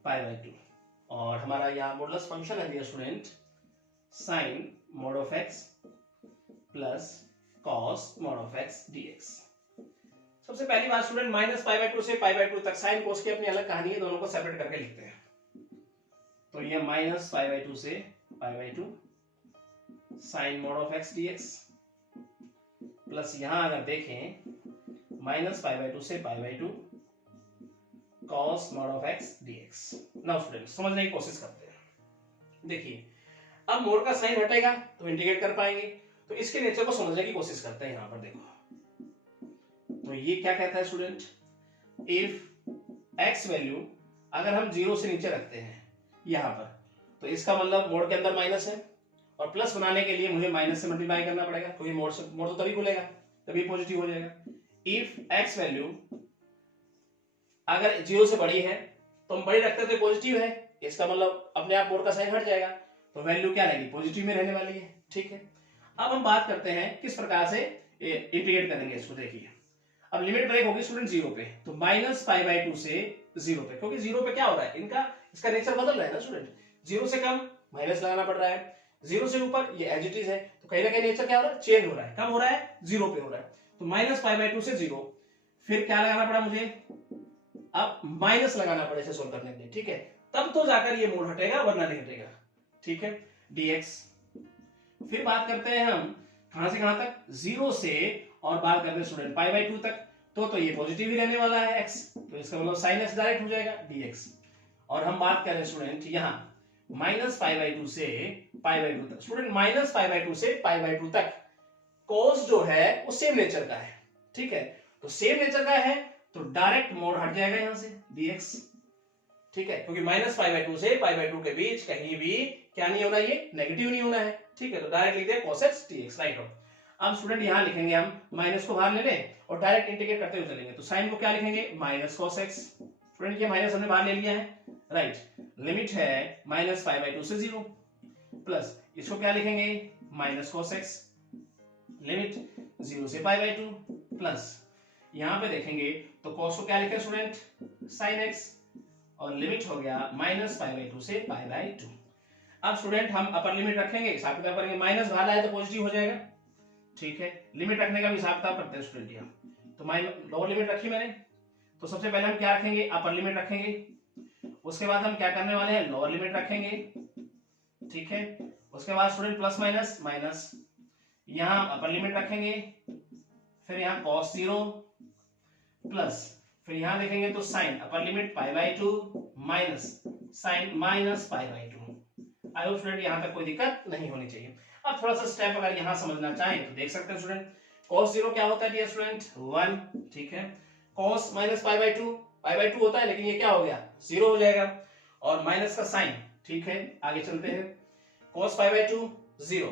π/2, और हमारा यहाँ मॉडुलस फंक्शन है dear student sin mod of x plus cos mod of x dx। सबसे पहली बात स्टूडेंट -π/2 से π/2 तक sin cos की अपनी अलग कहानी है, दोनों को सेपरेट करके लिखते हैं। तो ये -π/2 से π/2 sin mod of x dx plus यहां अगर देखें -π/2 से π/2 cos mod of x dx। Now student समझने की कोशिश करते हैं। देखिए अब मोड का साइन हटेगा तो इंटीग्रेट कर पाएंगे, तो इसके नेचर को समझने की कोशिश करते हैं। यहां पर देखो, तो ये क्या कहता है स्टूडेंट, इफ x वैल्यू अगर हम 0 से नीचे रखते हैं यहां पर, तो इसका मतलब मोड के अंदर माइनस है, और प्लस बनाने के लिए मुझे माइनस से मल्टीप्लाई करना पड़ेगा, क्योंकि मोड तो तभी खुलेगा तभी पॉजिटिव हो जाएगा। इफ x वैल्यू अगर 0 से बड़ी है तो हम बड़ी रखते हैं तो पॉजिटिव है, इसका मतलब अपने आप मोड का साइन हट जाएगा, तो वैल्यू क्या रहेगी, पॉजिटिव में रहने वाली है। ठीक है, अब हम बात करते हैं किस प्रकार से इंटीग्रेट करेंगे इसको। देखिए अब लिमिट ब्रेक होगी स्टूडेंट 0 पे, तो -π/2 से 0 पे, क्योंकि 0 पे क्या हो रहा है, इसका नेचर बदल रहा है ना स्टूडेंट, 0 से कम माइनस लगाना पड़ रहा है, 0 से ऊपर ये एज इट इज है, तो कहीं ना कहीं नेचर क्या हो रहा है, चेंज हो रहा है। कब हो रहा है, 0 पे हो रहा है, तो -π/2 से 0, फिर क्या लगाना पड़ा मुझे, अब माइनस लगाना पड़े इसे सोल्व करने के लिए। ठीक है, तब तो जाकर ये मोड हटेगा, वरना नहीं हटेगा। ठीक है, dx। फिर बात करते हैं हम कहां से कहां तक, 0 से, और बात करते हैं स्टूडेंट π/2 तक, तो ये पॉजिटिव ही रहने वाला है x, तो इसका मतलब sin x डायरेक्ट हो जाएगा dx। और हम बात करें स्टूडेंट यहां -π/2 से π/2 तक, स्टूडेंट -π/2 से π/2 तक cos जो है वो सेम नेचर का है। ठीक है, तो सेम नेचर का है तो डायरेक्ट मोड हट जाएगा यहां से dx। ठीक है, क्योंकि -π/2 से π/2 के बीच कहीं भी क्या नहीं होना, ये नेगेटिव नहीं होना है, ठीक है। तो डायरेक्ट लिख दे cos x dx, राइट हो। अब स्टूडेंट यहाँ लिखेंगे हम, माइनस को बाहर ले लें और डायरेक्ट इंटीग्रेट करते हुए चलेंगे, तो साइन को क्या लिखेंगे, -cos x। स्टूडेंट ये माइनस हमने बाहर ले लिया है, राइट। लिमिट है -π/2 से 0 प्लस इसको क्या लिखेंगे, -cos x, लिमिट 0 से π/2 प्लस यहां पे देखेंगे तो cos को क्या लिखे स्टूडेंट, sin x, और लिमिट हो गया -π/2 से π/2। अब स्टूडेंट हम अपर लिमिट रखेंगे, हिसाब किताब करेंगे, माइनस बाहर आए तो पॉजिटिव हो जाएगा, ठीक है। लिमिट रखने का भी हिसाब किताब करते हैं स्टूडेंट यहाँ, तो लोअर लिमिट रखी मैंने, तो सबसे पहले हम क्या रखेंगे, अपर लिमिट रखेंगे, उसके बाद हम क्या करने वाले हैं, लोअर लिमिट रखेंगे, ठीक है। उसके बाद स्टूडेंट प्लस माइनस माइनस, यहाँ अपर लिमिट रखेंगे, फिर यहाँ cos 0 प्लस, फिर यहां देखेंगे तो sine upper limit π/2 minus sine -π/2। I hope student यहां तक कोई दिक्कत नहीं होनी चाहिए। अब थोड़ा सा स्टेप अगर यहां समझना चाहें तो देख सकते हैं स्टूडेंट, cos 0 क्या होता है डियर स्टूडेंट, 1, ठीक है। cos -π/2 होता है, लेकिन ये क्या हो गया, 0 हो जाएगा, और माइनस का साइन, ठीक है। आगे चलते हैं, cos π/2 0,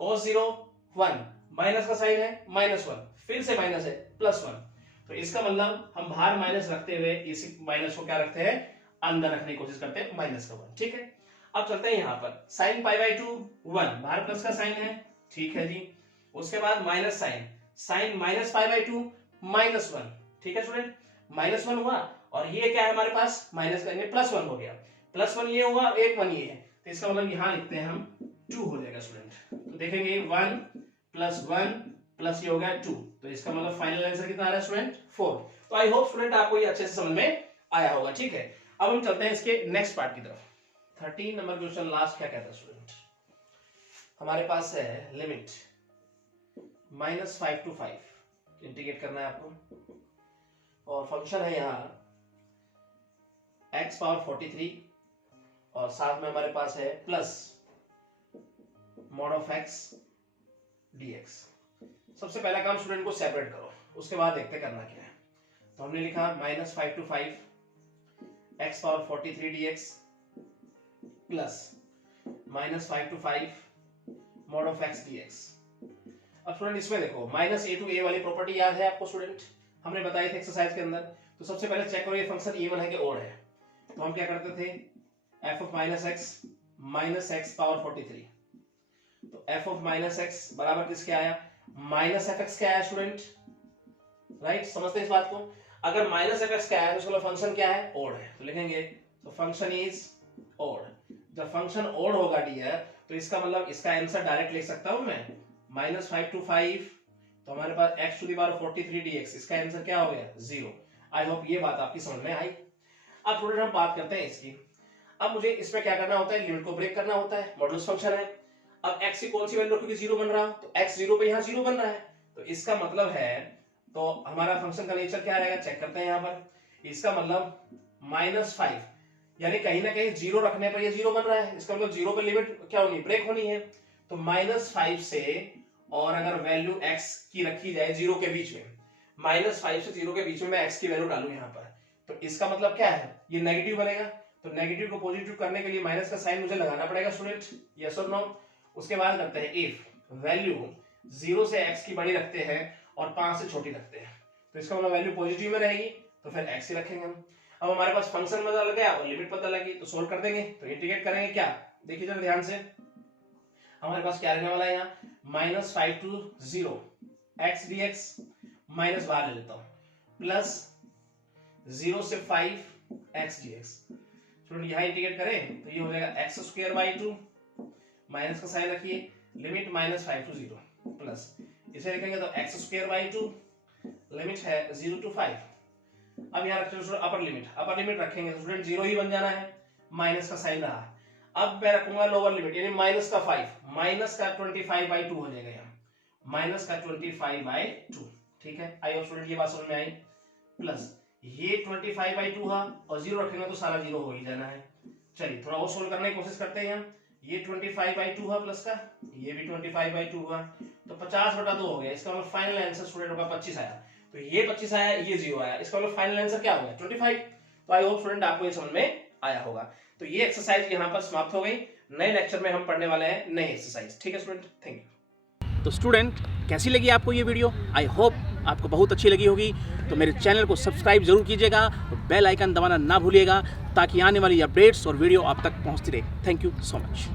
cos 0 1, माइनस का साइन है -1, फिर से माइनस है +1, तो इसका मतलब हम बाहर माइनस रखते हुए इसी माइनस को क्या रखते हैं, अंदर रखने की कोशिश करते हैं, -1, ठीक है। अब चलते हैं यहाँ पर, साइन π/2 1, बाहर प्लस का साइन है, ठीक है जी। उसके बाद माइनस साइन, साइन -π/2 -1, ठीक है स्टूडेंट, -1 हुआ, और ये क्या है हमारे पास, माइनस का +1 हो गया, +1 ये हुआ, 1 ये है, तो इसका मतलब यहाँ लिखते हैं हम 2 हो जाएगा स्टूडेंट। तो देखेंगे 1 + 1 प्लस ये हो गया 2, तो इसका मतलब फाइनल आंसर कितना आ रहा है स्टूडेंट, 4। तो आई होप स्टूडेंट आपको ये अच्छे से समझ में आया होगा, ठीक है। अब हम चलते हैं इसके नेक्स्ट पार्ट की तरफ। 13 नंबर क्वेश्चन लास्ट क्या कहता है स्टूडेंट, हमारे पास है लिमिट -5 to 5 इंटीग्रेट करना है आपको, और फंक्शन है यहाँ x⁴, और साथ में हमारे पास है प्लस mod (x) dx। सबसे पहला काम स्टूडेंट को सेपरेट करो, उसके बाद देखते करना क्या है। तो हमने लिखा -5 to 5 x⁴ dx plus -5 to 5 mod (x) dx। अब स्टूडेंट इसमें देखो -a to a वाली प्रॉपर्टी याद है आपको स्टूडेंट, हमने बताई थी एक्सरसाइज के अंदर। तो सबसे पहले चेक करो ये फंक्शन इवन है कि ओड है, तो हम क्या करते थे, f of -x -x⁴। तो f of -x बराबर किसके आया, -fx क्या है स्टूडेंट, राइट, समझते हैं इस बात को। अगर -fx क्या है तो उसका फंक्शन क्या है, ओड है, तो लिखेंगे तो फंक्शन इज ओड। जब फंक्शन ओड होगा डियर, तो इसका मतलब इसका आंसर डायरेक्ट लिख सकता हूं मैं, -5 to 5, तो हमारे पास x⁴ dx, इसका आंसर क्या हो गया, 0। आई होप ये बात आपकी समझ में आई। अब स्टूडेंट हम बात करते हैं इसकी। अब मुझे इसमें क्या करना होता है, लिमिट को ब्रेक करना होता है, मॉडुलस फंक्शन है। अब x की कौन सी वैल्यू रखोगे, 0 बन रहा, तो x 0 पे यहाँ 0 बन रहा है, तो इसका मतलब है, तो हमारा फंक्शन का नेचर क्या रहेगा, चेक करते हैं यहाँ पर। इसका मतलब -5, यानी कहीं ना कहीं 0 रखने पर ये 0 बन रहा है, इसका मतलब 0 पे लिमिट क्या होनी, ब्रेक होनी है। तो -5 से, और अगर वैल्यू x की रखी जाए 0 के बीच में, -5 से 0 के बीच में मैं x की वैल्यू डालूं यहाँ पर, तो इसका मतलब क्या है, ये नेगेटिव बनेगा। तो नेगेटिव को पॉजिटिव करने के लिए माइनस का साइन मुझे लगाना पड़ेगा स्टूडेंट, यस और नो। उसके बाद करते हैं इफ वैल्यू 0 से x की बड़ी रखते हैं और 5 से छोटी रखते हैं, तो इसका मतलब वैल्यू पॉजिटिव में रहेगी, तो फिर x ही रखेंगे हम। अब हमारे पास फंक्शन पता लग गया और लिमिट पता लगी, तो सोल्व कर देंगे। तो इंटीग्रेट करेंगे क्या, देखिए जरा ध्यान से, हमारे पास क्या रहने वाला है यहाँ, -5 to 0 x dx, माइनस बाहर ले लेता हूं, प्लस 0 से 5 x dx। स्टूडेंट यहाँ इंटीग्रेट करें तो ये हो जाएगा x²/2, माइनस का साइन रखिए, लिमिट -5 to 0 प्लस, इसे लिखेंगे तो x²/2, लिमिट है 0 to 5। अब यहाँ रखते हैं अपर लिमिट रखेंगे तो स्टूडेंट 0 ही बन जाना है, माइनस का साइन रहा। अब मैं रखूंगा लोअर लिमिट, यानी -5, -25/2 हो जाएगा यहाँ, -25/2, ठीक है। आई होप स्टूडेंट ये बात समझ में आई। प्लस ये 25/2 हुआ, और 0 रखेंगे तो सारा 0 हो ही जाना है। चलिए थोड़ा और सोल्व करने की कोशिश करते हैं हम। ये 25/2 हुआ, प्लस का ये भी 25/2 हुआ, तो 50/2 हो गया। इसका मतलब फाइनल आंसर स्टूडेंट होगा 25 आया। तो ये 25 आया, ये 0 आया, इसका मतलब फाइनल आंसर क्या हो गया, 25। तो आई होप स्टूडेंट आपको ये समझ में आया होगा। तो ये एक्सरसाइज यहाँ पर समाप्त हो गई। नए लेक्चर में हम पढ़ने वाले हैं नई एक्सरसाइज। ठीक है स्टूडेंट, थैंक यू। तो स्टूडेंट, कैसी लगी आपको ये वीडियो? आई होप आपको बहुत अच्छी लगी होगी। तो मेरे चैनल को सब्सक्राइब जरूर कीजिएगा और बेल आइकन दबाना ना भूलिएगा, ताकि आने वाली अपडेट्स और वीडियो आप तक पहुंचती रहे। Thank you so much.